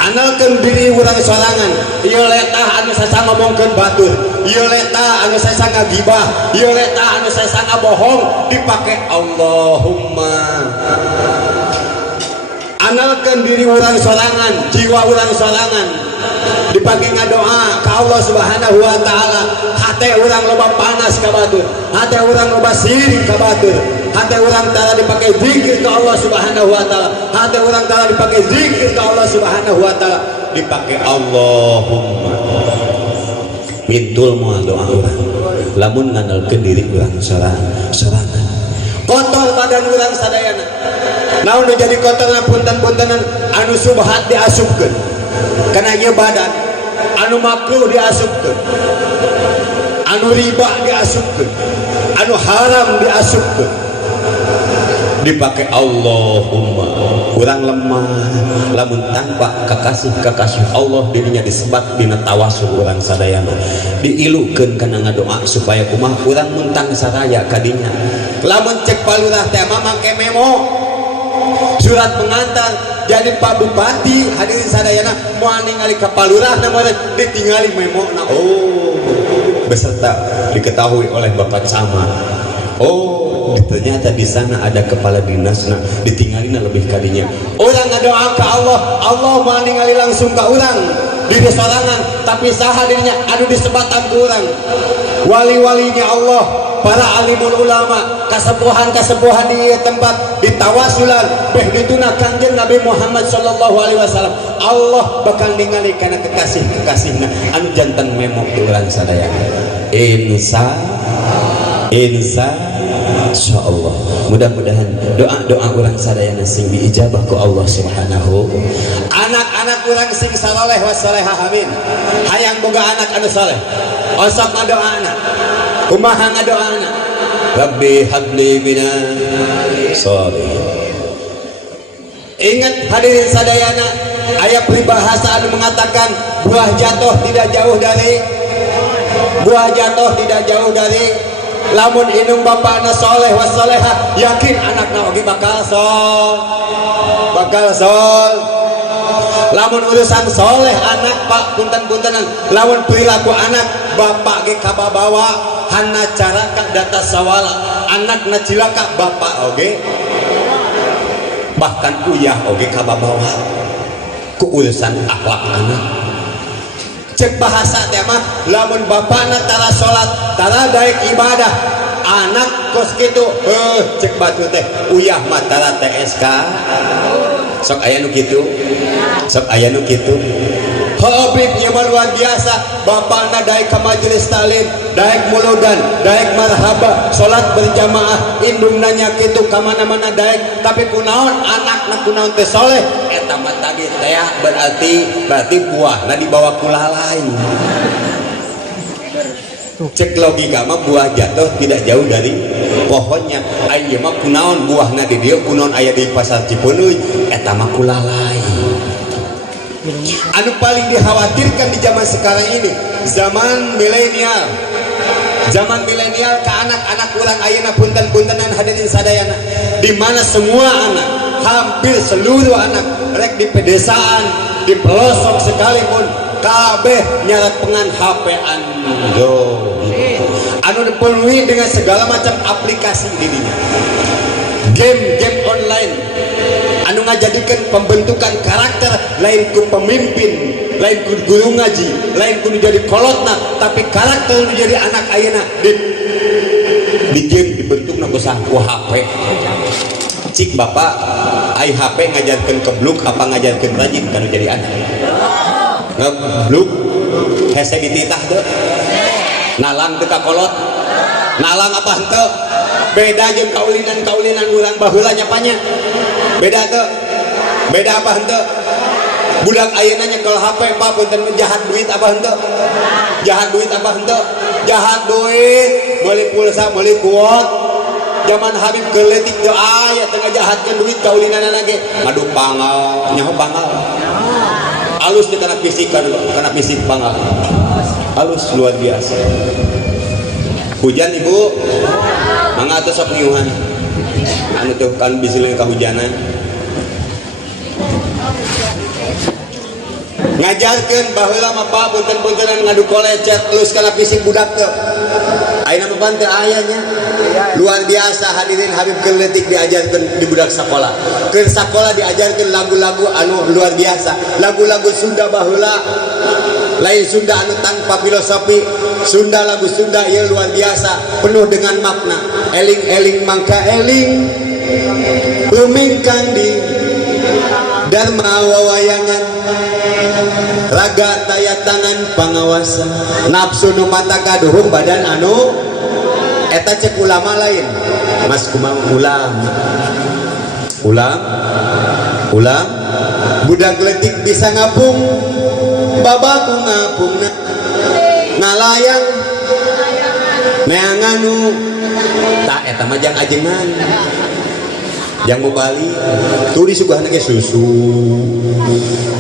analkeun diri urang sorangan ieu letah anu sasa ngomongkeun batur ieu letah anu sasa ngagibah ieu letah anu sasa ngabohong dipake Allahumma analkeun diri urang sorangan jiwa urang sorangan dipake ngadoa ka Allah Subhanahu wa taala hate urang loba panas ka batur hate urang loba sirik ka batur hati orang tara dipakai zikir ke Allah Subhanahu wa taala hati orang tara dipakai zikir ke Allah Subhanahu wa taala dipakai Allahumma mintul moal doa urang lamun ngandalkeun diri urang sorangan kotor badan urang sadayana naon nu jadi kotorna punten-puntenan anu subhat diasupkeun kana ieu badan anu makruh diasupkeun anu riba diasupkeun anu haram diasupkeun dipakai Allahumma kurang lemah lamun tanpa kekasih Allah dirinya disebat dina tawasul urang sadayana diilukeun kana ngadoa supaya kumaha urang mentang saraya kadinya lamun cek palurah teh make memo surat pengantar jadi Pak Bupati hadirin sadayana moal ningali ka palurah na ditingali memo na beserta diketahui oleh Bapak Camat ternyata di sana ada kepala dinasna ditinggalina lebih kadinya orang ngadoa ke Allah mau ningali langsung ke orang diri sorangan tapi saha dirinya anu disebatan ke orang wali-walinya Allah para alimul ulama kasepuhan di tempat ditawasulan beh dituna Kangjeng Nabi Muhammad sallallahu alaihi wasallam Allah bakal ningali kana kekasih-kekasihna anu janten memo ke urang sadaya insyaallah mudah-mudahan doa-doa urang sadayana sing diijabah ku Allah Subhanahu anak-anak urang sing saleh wa salehah amin hayang boga anak anu saleh osok ngadoana kumaha ngadoana Rabbi habli minas sholihin ingat hadirin sadayana aya peribahasa anu mengatakan buah jatuh tidak jauh dari lamun indung bapakna soleh wassoleha yakin anakna oge bakal sol lamun urusan soleh anak pak punten-puntenan lamun perilaku anak bapak ge kababawa hana cara kak data sawala anakna cilaka bapak oge bahkan uyah oge kababawa ku urusan akhlak anak cek bahasa teh mah lamun bapana tara salat tara daek ibadah anak kos kitu cek batu teh uyah mah tara TSK sok aya nu kitu, sok aya nu kitu. Habib ieu mah luar biasa, bapana daek ka majelis taklim, daek muludan, daek marhaba, salat berjamaah, indung nanya kitu ka mana-mana daek, tapi kunaon anakna kunaon teh soleh, eta mah tadi teh berarti buahna dibawa ku lalai. Cek logika mah buah jatuh tidak jauh dari pohonnya. Aya mah kunaon buahna di dieu, kunaon aya di pasar Cipeuneuy, eta mah ku lalai. Anu paling dikhawatirkan di zaman sekarang ini, zaman milenial ke anak-anak urang ayeuna punten-puntenan hadirin sadayana, di mana semua anak, hampir seluruh anak rek di pedesaan, di pelosok sekalipun kabeh nyarat pengan HP Android anu dipenuhi dengan segala macam aplikasi dirinya, game online anu ngajadikeun pembentukan karakter lain ku pemimpin, lain ku guru ngaji, lain ku jadi kolotna, tapi karakter nu jadi anak ayeuna di game dibentukna ku HP. Cik bapak ai HP ngajarkeun kebluk apa ngajarkeun rajin kana jadi anak? Ngebluk hese dititah teu? Nalang teu kakolot? Nalang apa henteu? Beda jeung kaulinan urang baheula nyapanya. Beda teu? Beda apa henteu? Budak ayeuna nyekel HP Pak punten jahat duit apa henteu? Jahat duit apa henteu? Jahat duit, meuli pulsa, meuli kuot. Zaman Habib keletik teu aya teu ngajahatkeun duit kaulinanna ge. Madu pangal, nyaho pangal. Alus di kana fisik pangal. Alus luar biasa. Hujan ibu, mangga atuh sok niuhan. Anu teh kan bisileun kahujanan. Ngajarkeun baheula mah Pak punten-puntenan ngadu kolecet alus kana fisik budak teu. Ayeuna mah teu ayanya. Luar biasa hadirin Habib keletik diajarkeun di budak sekolah. Keur sekolah diajarkeun lagu-lagu anu luar biasa. Lagu-lagu Sunda baheula. Lain Sunda anu tanpa filosofi, Sunda lagu Sunda ieu luar biasa, penuh dengan makna. Eling-eling mangka eling, lumingkang di dharma wawayangan, raga taya tangan pangawasan, nafsu nu mata kaduhung badan anu eta cek ulama lain. Mas kumang ulam budak letik bisa ngapung babaku ngapungna ngalayang neanganu tak eta mah jang ajengan jang mau bali tuh disuguhan ge susu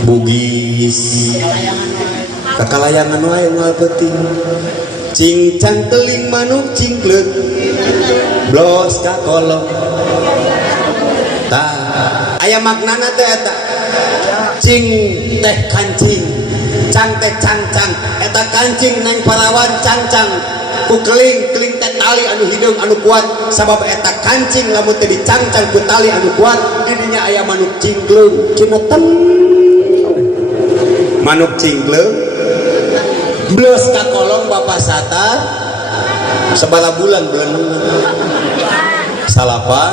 bugis kakalayangan wae moal penting cincang teling manuk cingkleuk blos kakolok tah aya maknana teh eta cing teh kancing cang teh cangcang eta kancing neng parawan cangcang ku keling teh tali anu hidung anu kuat sabab eta kancing lamun teh dicangcang ku tali anu kuat didinya aya manuk cingkleuk cinetem manuk cingkleuk blos kakolong bapak sata sabala bulan salapan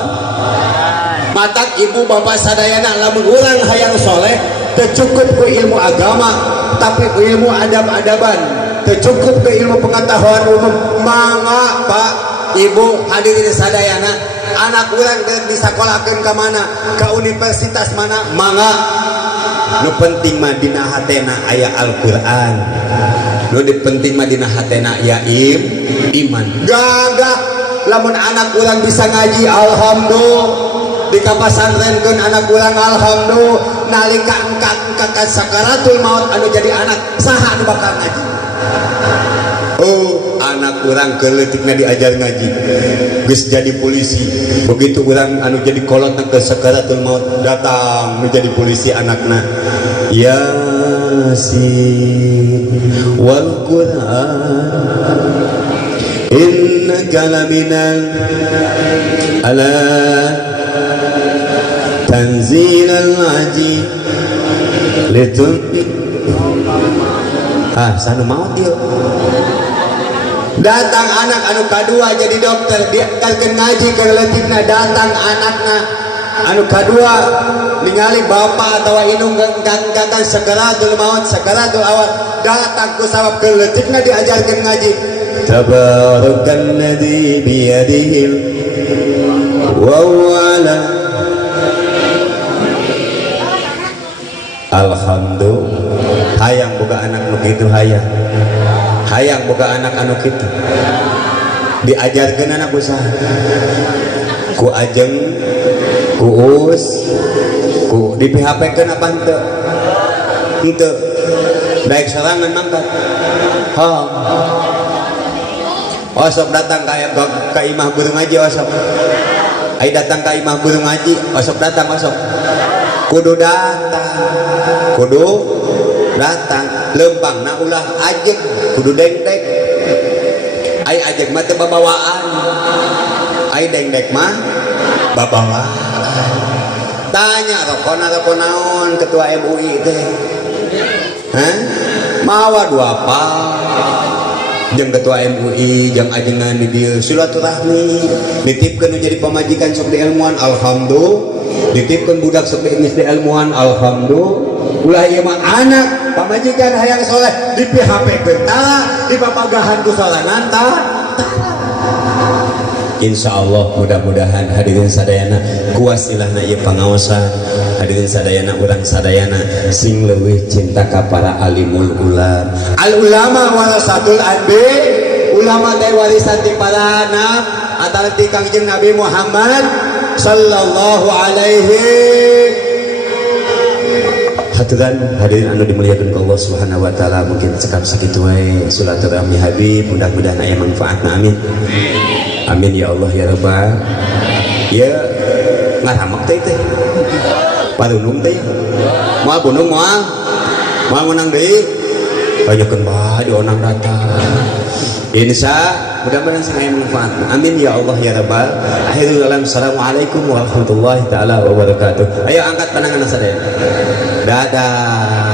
matak ibu bapak sadayana lamun urang hayang soleh tercukup ke ilmu agama tapi ilmu adab-adaban tercukup ke ilmu pengetahuan umum mangga Pak Ibu hadirin sadayana anak urang disakolahkeun ka mana ka universitas mana mangga nu penting mah dina hatena aya Al-Qur'an nu penting mah dina hatena ya iman gagah lamun anak urang bisa ngaji alhamdulillah di kapasantrenkeun anak urang alhamdulillah nalika engkat sakaratul maut anu jadi anak saha anu bakal ngaji oh anak urang keuletikna diajar ngaji geus jadi polisi begitu urang anu jadi kolotna ke sakaratul maut datang menjadi polisi anakna Yasin wal Qur'an innaka laminal ala tanzilal ajib litun sanu maut dia datang anak anu kadua jadi dokter dia kalkeun ngaji ke letikna datang anakna anu kadua ningali bapak atau inung kakang sakaratul maut sakaratul awal datang ku sabab keletikna diajarkan ngaji tabarakalladzi biyadihil wa wala alhamdulillah hayang boga anak nu kitu hayang boga anak anu kitu diajarkeun anak usaha ku ajeng ku us ku di PHP-keun apa henteu henteu daek sorangan mangkat osok datang ka imah guru ngaji osok ai datang ka imah guru ngaji osok datang osok kudu datang lempangna ulah ajek kudu dengdek ai ajek mah teu babawaan ai dengdek mah babawaan tanya rokona naon ketua MUI teh mawa dua apa jeung ketua MUI jeung ajengan di dieu silaturahmi nitipkeun jadi pamajikan sok ilmuwan alhamdulillah nitipkeun budak sok ilmuwan alhamdulillah ulah ieu mah anak pamajikan hayang soleh di PHP-keun di papagahan ku sorangan insyaallah mudah-mudahan hadirin sadayana kuasilahna ieu pangaosan hadirin sadayana urang sadayana sing leuwih cinta ka para alimul ulama al ulama warasatul anbi ulama teh warisan ti para nabi antara ti Kangjeng Nabi Muhammad sallallahu alaihi haturan hadirin anu dimuliakeun ku Allah Subhanahu wa taala mungkin cekap sakitu wae silaturahmi Habib mudah-mudahan aya manfaatna amin amin ya Allah ya Rabbal ya ngaramak teh parunung teh moal bunung moal menang deui banyakeun bae di onang datang insya mudah-mudahan sangat manfaat amin ya Allah ya Rabbal akhirul alam assalamualaikum warahmatullahi taala wabarakatuh ayo angkat pandangan sadaya dadah